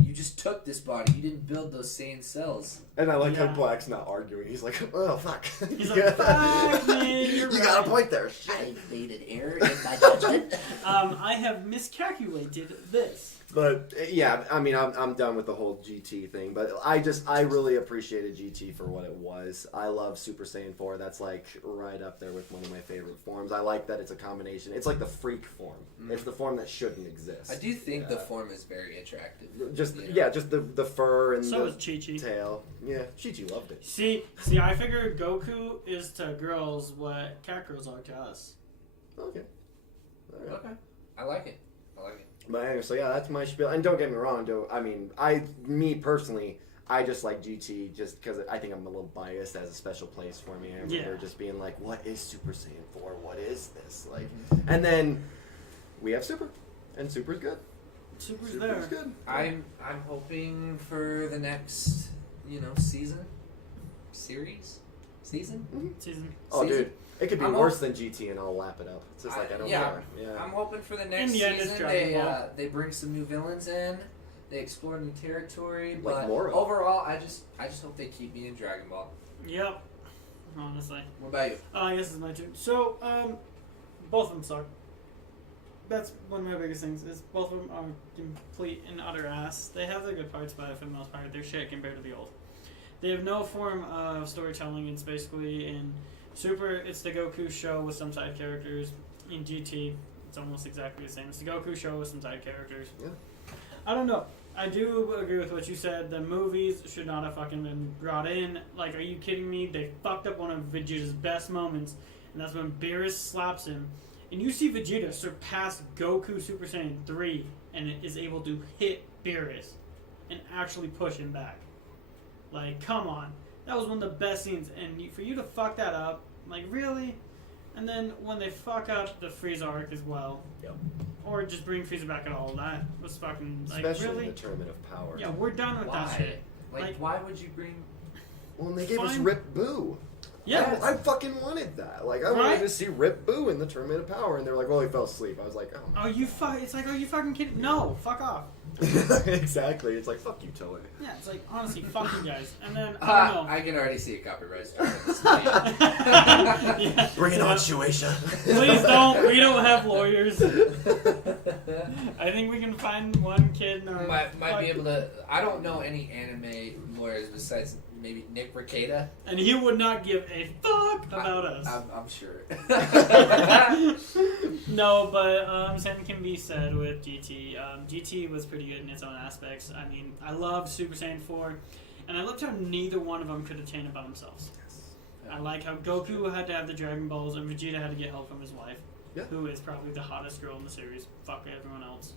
You just took this body. You didn't build those Saiyan cells. And I like Yeah. how Black's not arguing. He's like, oh fuck. He's like, fuck me, you're you right. got a point there. I Shit. made an error in my judgment. I have miscalculated this. But yeah, I mean, I'm done with the whole GT thing. But I really appreciated GT for what it was. I love Super Saiyan 4. That's like right up there with one of my favorite forms. I like that it's a combination. It's like the freak form. It's the form that shouldn't exist. I do think the form is very attractive. Just you know? yeah, just the fur and So the is Chi-Chi. tail. Yeah, Chi-Chi loved it. See, I figure Goku is to girls what cat girls are to us. Okay. All right. Okay. I like it. But anyway, so yeah, that's my spiel. And don't get me wrong, though. I mean, me personally, I just like GT just because I think I'm a little biased as a special place for me. I remember just being like, what is Super Saiyan 4? What is this? Like, and then we have Super, and Super's good. Super's there. Good. I'm hoping for the next, season? Series? Season? Season. Oh, Season? dude. It could be I'm worse than GT, and I'll lap it up. It's just like I don't yeah. care. Yeah. I'm hoping for the In next the end, it's season Dragon Ball. they bring some new villains in. They explore new territory, Like but Moro. overall, I just hope they keep me in Dragon Ball. Yep. Honestly. What about you? I guess it's my turn. So, both of them suck. That's one of my biggest things. Is both of them are complete and utter ass. They have their good parts, but for the most part, they're shit compared to the old. They have no form of storytelling. It's basically in Super, it's the Goku show with some side characters. In GT, it's almost exactly the same. It's the Goku show with some side characters. Yeah. I don't know. I do agree with what you said. The movies should not have fucking been brought in. Like, are you kidding me? They fucked up one of Vegeta's best moments, and that's when Beerus slaps him. And you see Vegeta surpass Goku Super Saiyan 3 and it is able to hit Beerus and actually push him back. Like, come on. That was one of the best scenes. And for you to fuck that up, like, really? And then when they fuck up the Frieza arc as well. Yep. Or just bring Frieza back at all. That was fucking, like, Especially really? in the Tournament of Power. Yeah, we're done with that shit. Like, why would you bring... Well, and they gave us Fine. Rip Boo. Yeah. I fucking wanted that. Like, I wanted to see Rip Boo in the Tournament of Power, and they're like, well, he fell asleep. I was like, oh. Are you it's like, are you fucking kidding? No, fuck off. Exactly. It's like, fuck you, Toei. Yeah, it's like, honestly, fuck you guys. And then, I don't know. I can already see a copyright strike. Yeah. Bring it on, Shueisha. Please don't. We don't have lawyers. I think we can find one kid in our... might be able to... I don't know any anime lawyers besides maybe Nick Rekieta. And he would not give a fuck about us. I'm sure. No, but same can be said with GT. GT was pretty good in its own aspects. I mean, I loved Super Saiyan 4, and I loved how neither one of them could attain it by themselves. I like how Goku had to have the Dragon Balls, and Vegeta had to get help from his wife, who is probably the hottest girl in the series. Fuck everyone else.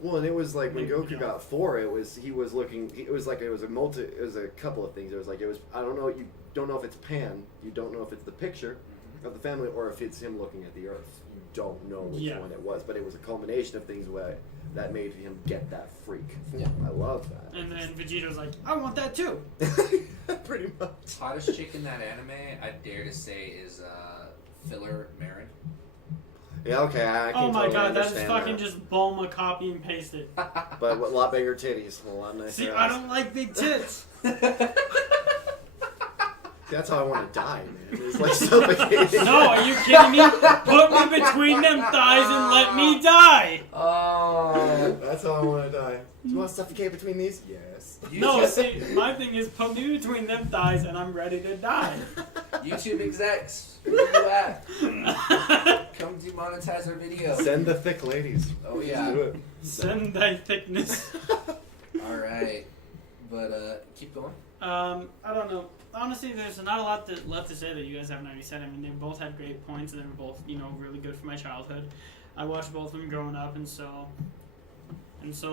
Well, and it was like when Goku got 4, it was a couple of things. I don't know, you don't know if it's Pan, you don't know if it's the picture of the family, or if it's him looking at the Earth. You don't know which one it was, but it was a culmination of things that made him get that freak. Yeah. I love that. And then Vegeta was like, I want that too. Pretty much. Hottest chick in that anime, I dare to say, is Filler Marin. Yeah, okay, I can Oh my totally god, that is understand fucking that. just Bulma copy and pasted. But a lot bigger titties, a lot nicer. See, ass. I don't like big tits. That's how I want to die, man. It's like suffocating. No, are you kidding me? Put me between them thighs and let me die. Oh. That's how I want to die. Do you want to suffocate between these? Yes. No, see, my thing is put me between them thighs and I'm ready to die. YouTube execs, where you at? Come demonetize our video. Send the thick ladies. Oh yeah. Let's do it. Send thy thickness. All right, but keep going. I don't know. Honestly, there's not a lot left to say that you guys haven't already said. I mean, they both had great points, and they were both, really good for my childhood. I watched both of them growing up, and so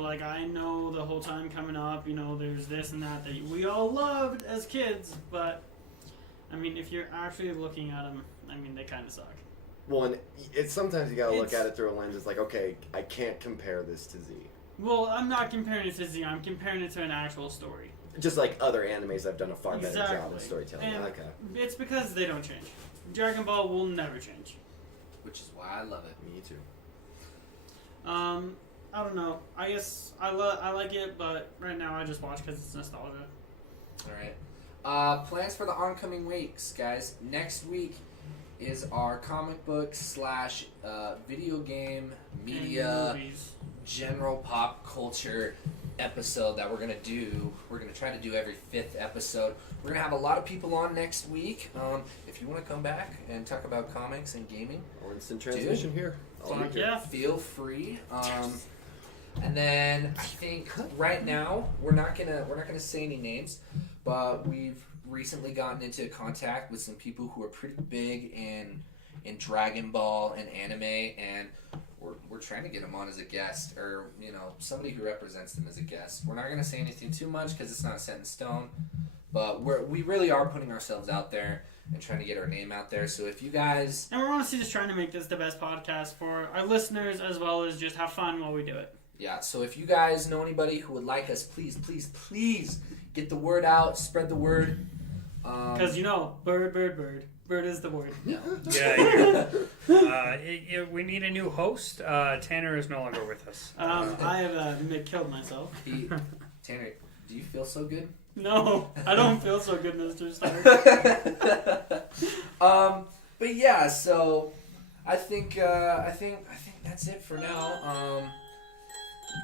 like I know the whole time coming up, there's this and that we all loved as kids. But I mean, if you're actually looking at them, I mean, they kind of suck. Well, and it's sometimes you gotta look at it through a lens. It's like, okay, I can't compare this to Z. Well, I'm not comparing it to Z. I'm comparing it to an actual story. Just like other animes have done a far better job of storytelling. And okay. It's because they don't change. Dragon Ball will never change. Which is why I love it. Me too. I don't know. I guess I like it, but right now I just watch because it's nostalgia. All right. Plans for the oncoming weeks, guys. Next week is our comic book / video game media general pop culture episode that we're gonna do. We're gonna try to do every 5th episode. We're gonna have a lot of people on next week. If you want to come back and talk about comics and gaming, or instant transmission here. Yeah. Feel free. And then I think right now we're not gonna say any names, but we've recently gotten into contact with some people who are pretty big in Dragon Ball and anime, and we're trying to get them on as a guest, or somebody who represents them as a guest. We're not gonna say anything too much because it's not set in stone, but we really are putting ourselves out there and trying to get our name out there. So if you guys... And we're honestly just trying to make this the best podcast for our listeners, as well as just have fun while we do it. Yeah, so if you guys know anybody who would like us, please, please, please get the word out, spread the word. Because, bird, bird, bird. Bird is the word. No. Yeah. We need a new host. Tanner is no longer with us. I have killed myself. Tanner, do you feel so good? No, I don't feel so good, Mr. Stark. But yeah, so I think that's it for now.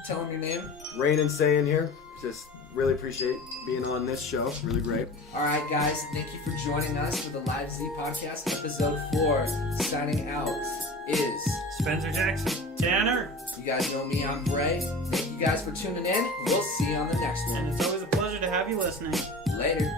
Tell them your name. Rain and Saiyan here. Just really appreciate being on this show. Really great. All right, guys. Thank you for joining us for the Live Z podcast, episode 4. Signing out is Spencer Jackson. Tanner. You guys know me. I'm Bray. Thank you guys for tuning in. We'll see you on the next one. And it's always a pleasure to have you listening. Later.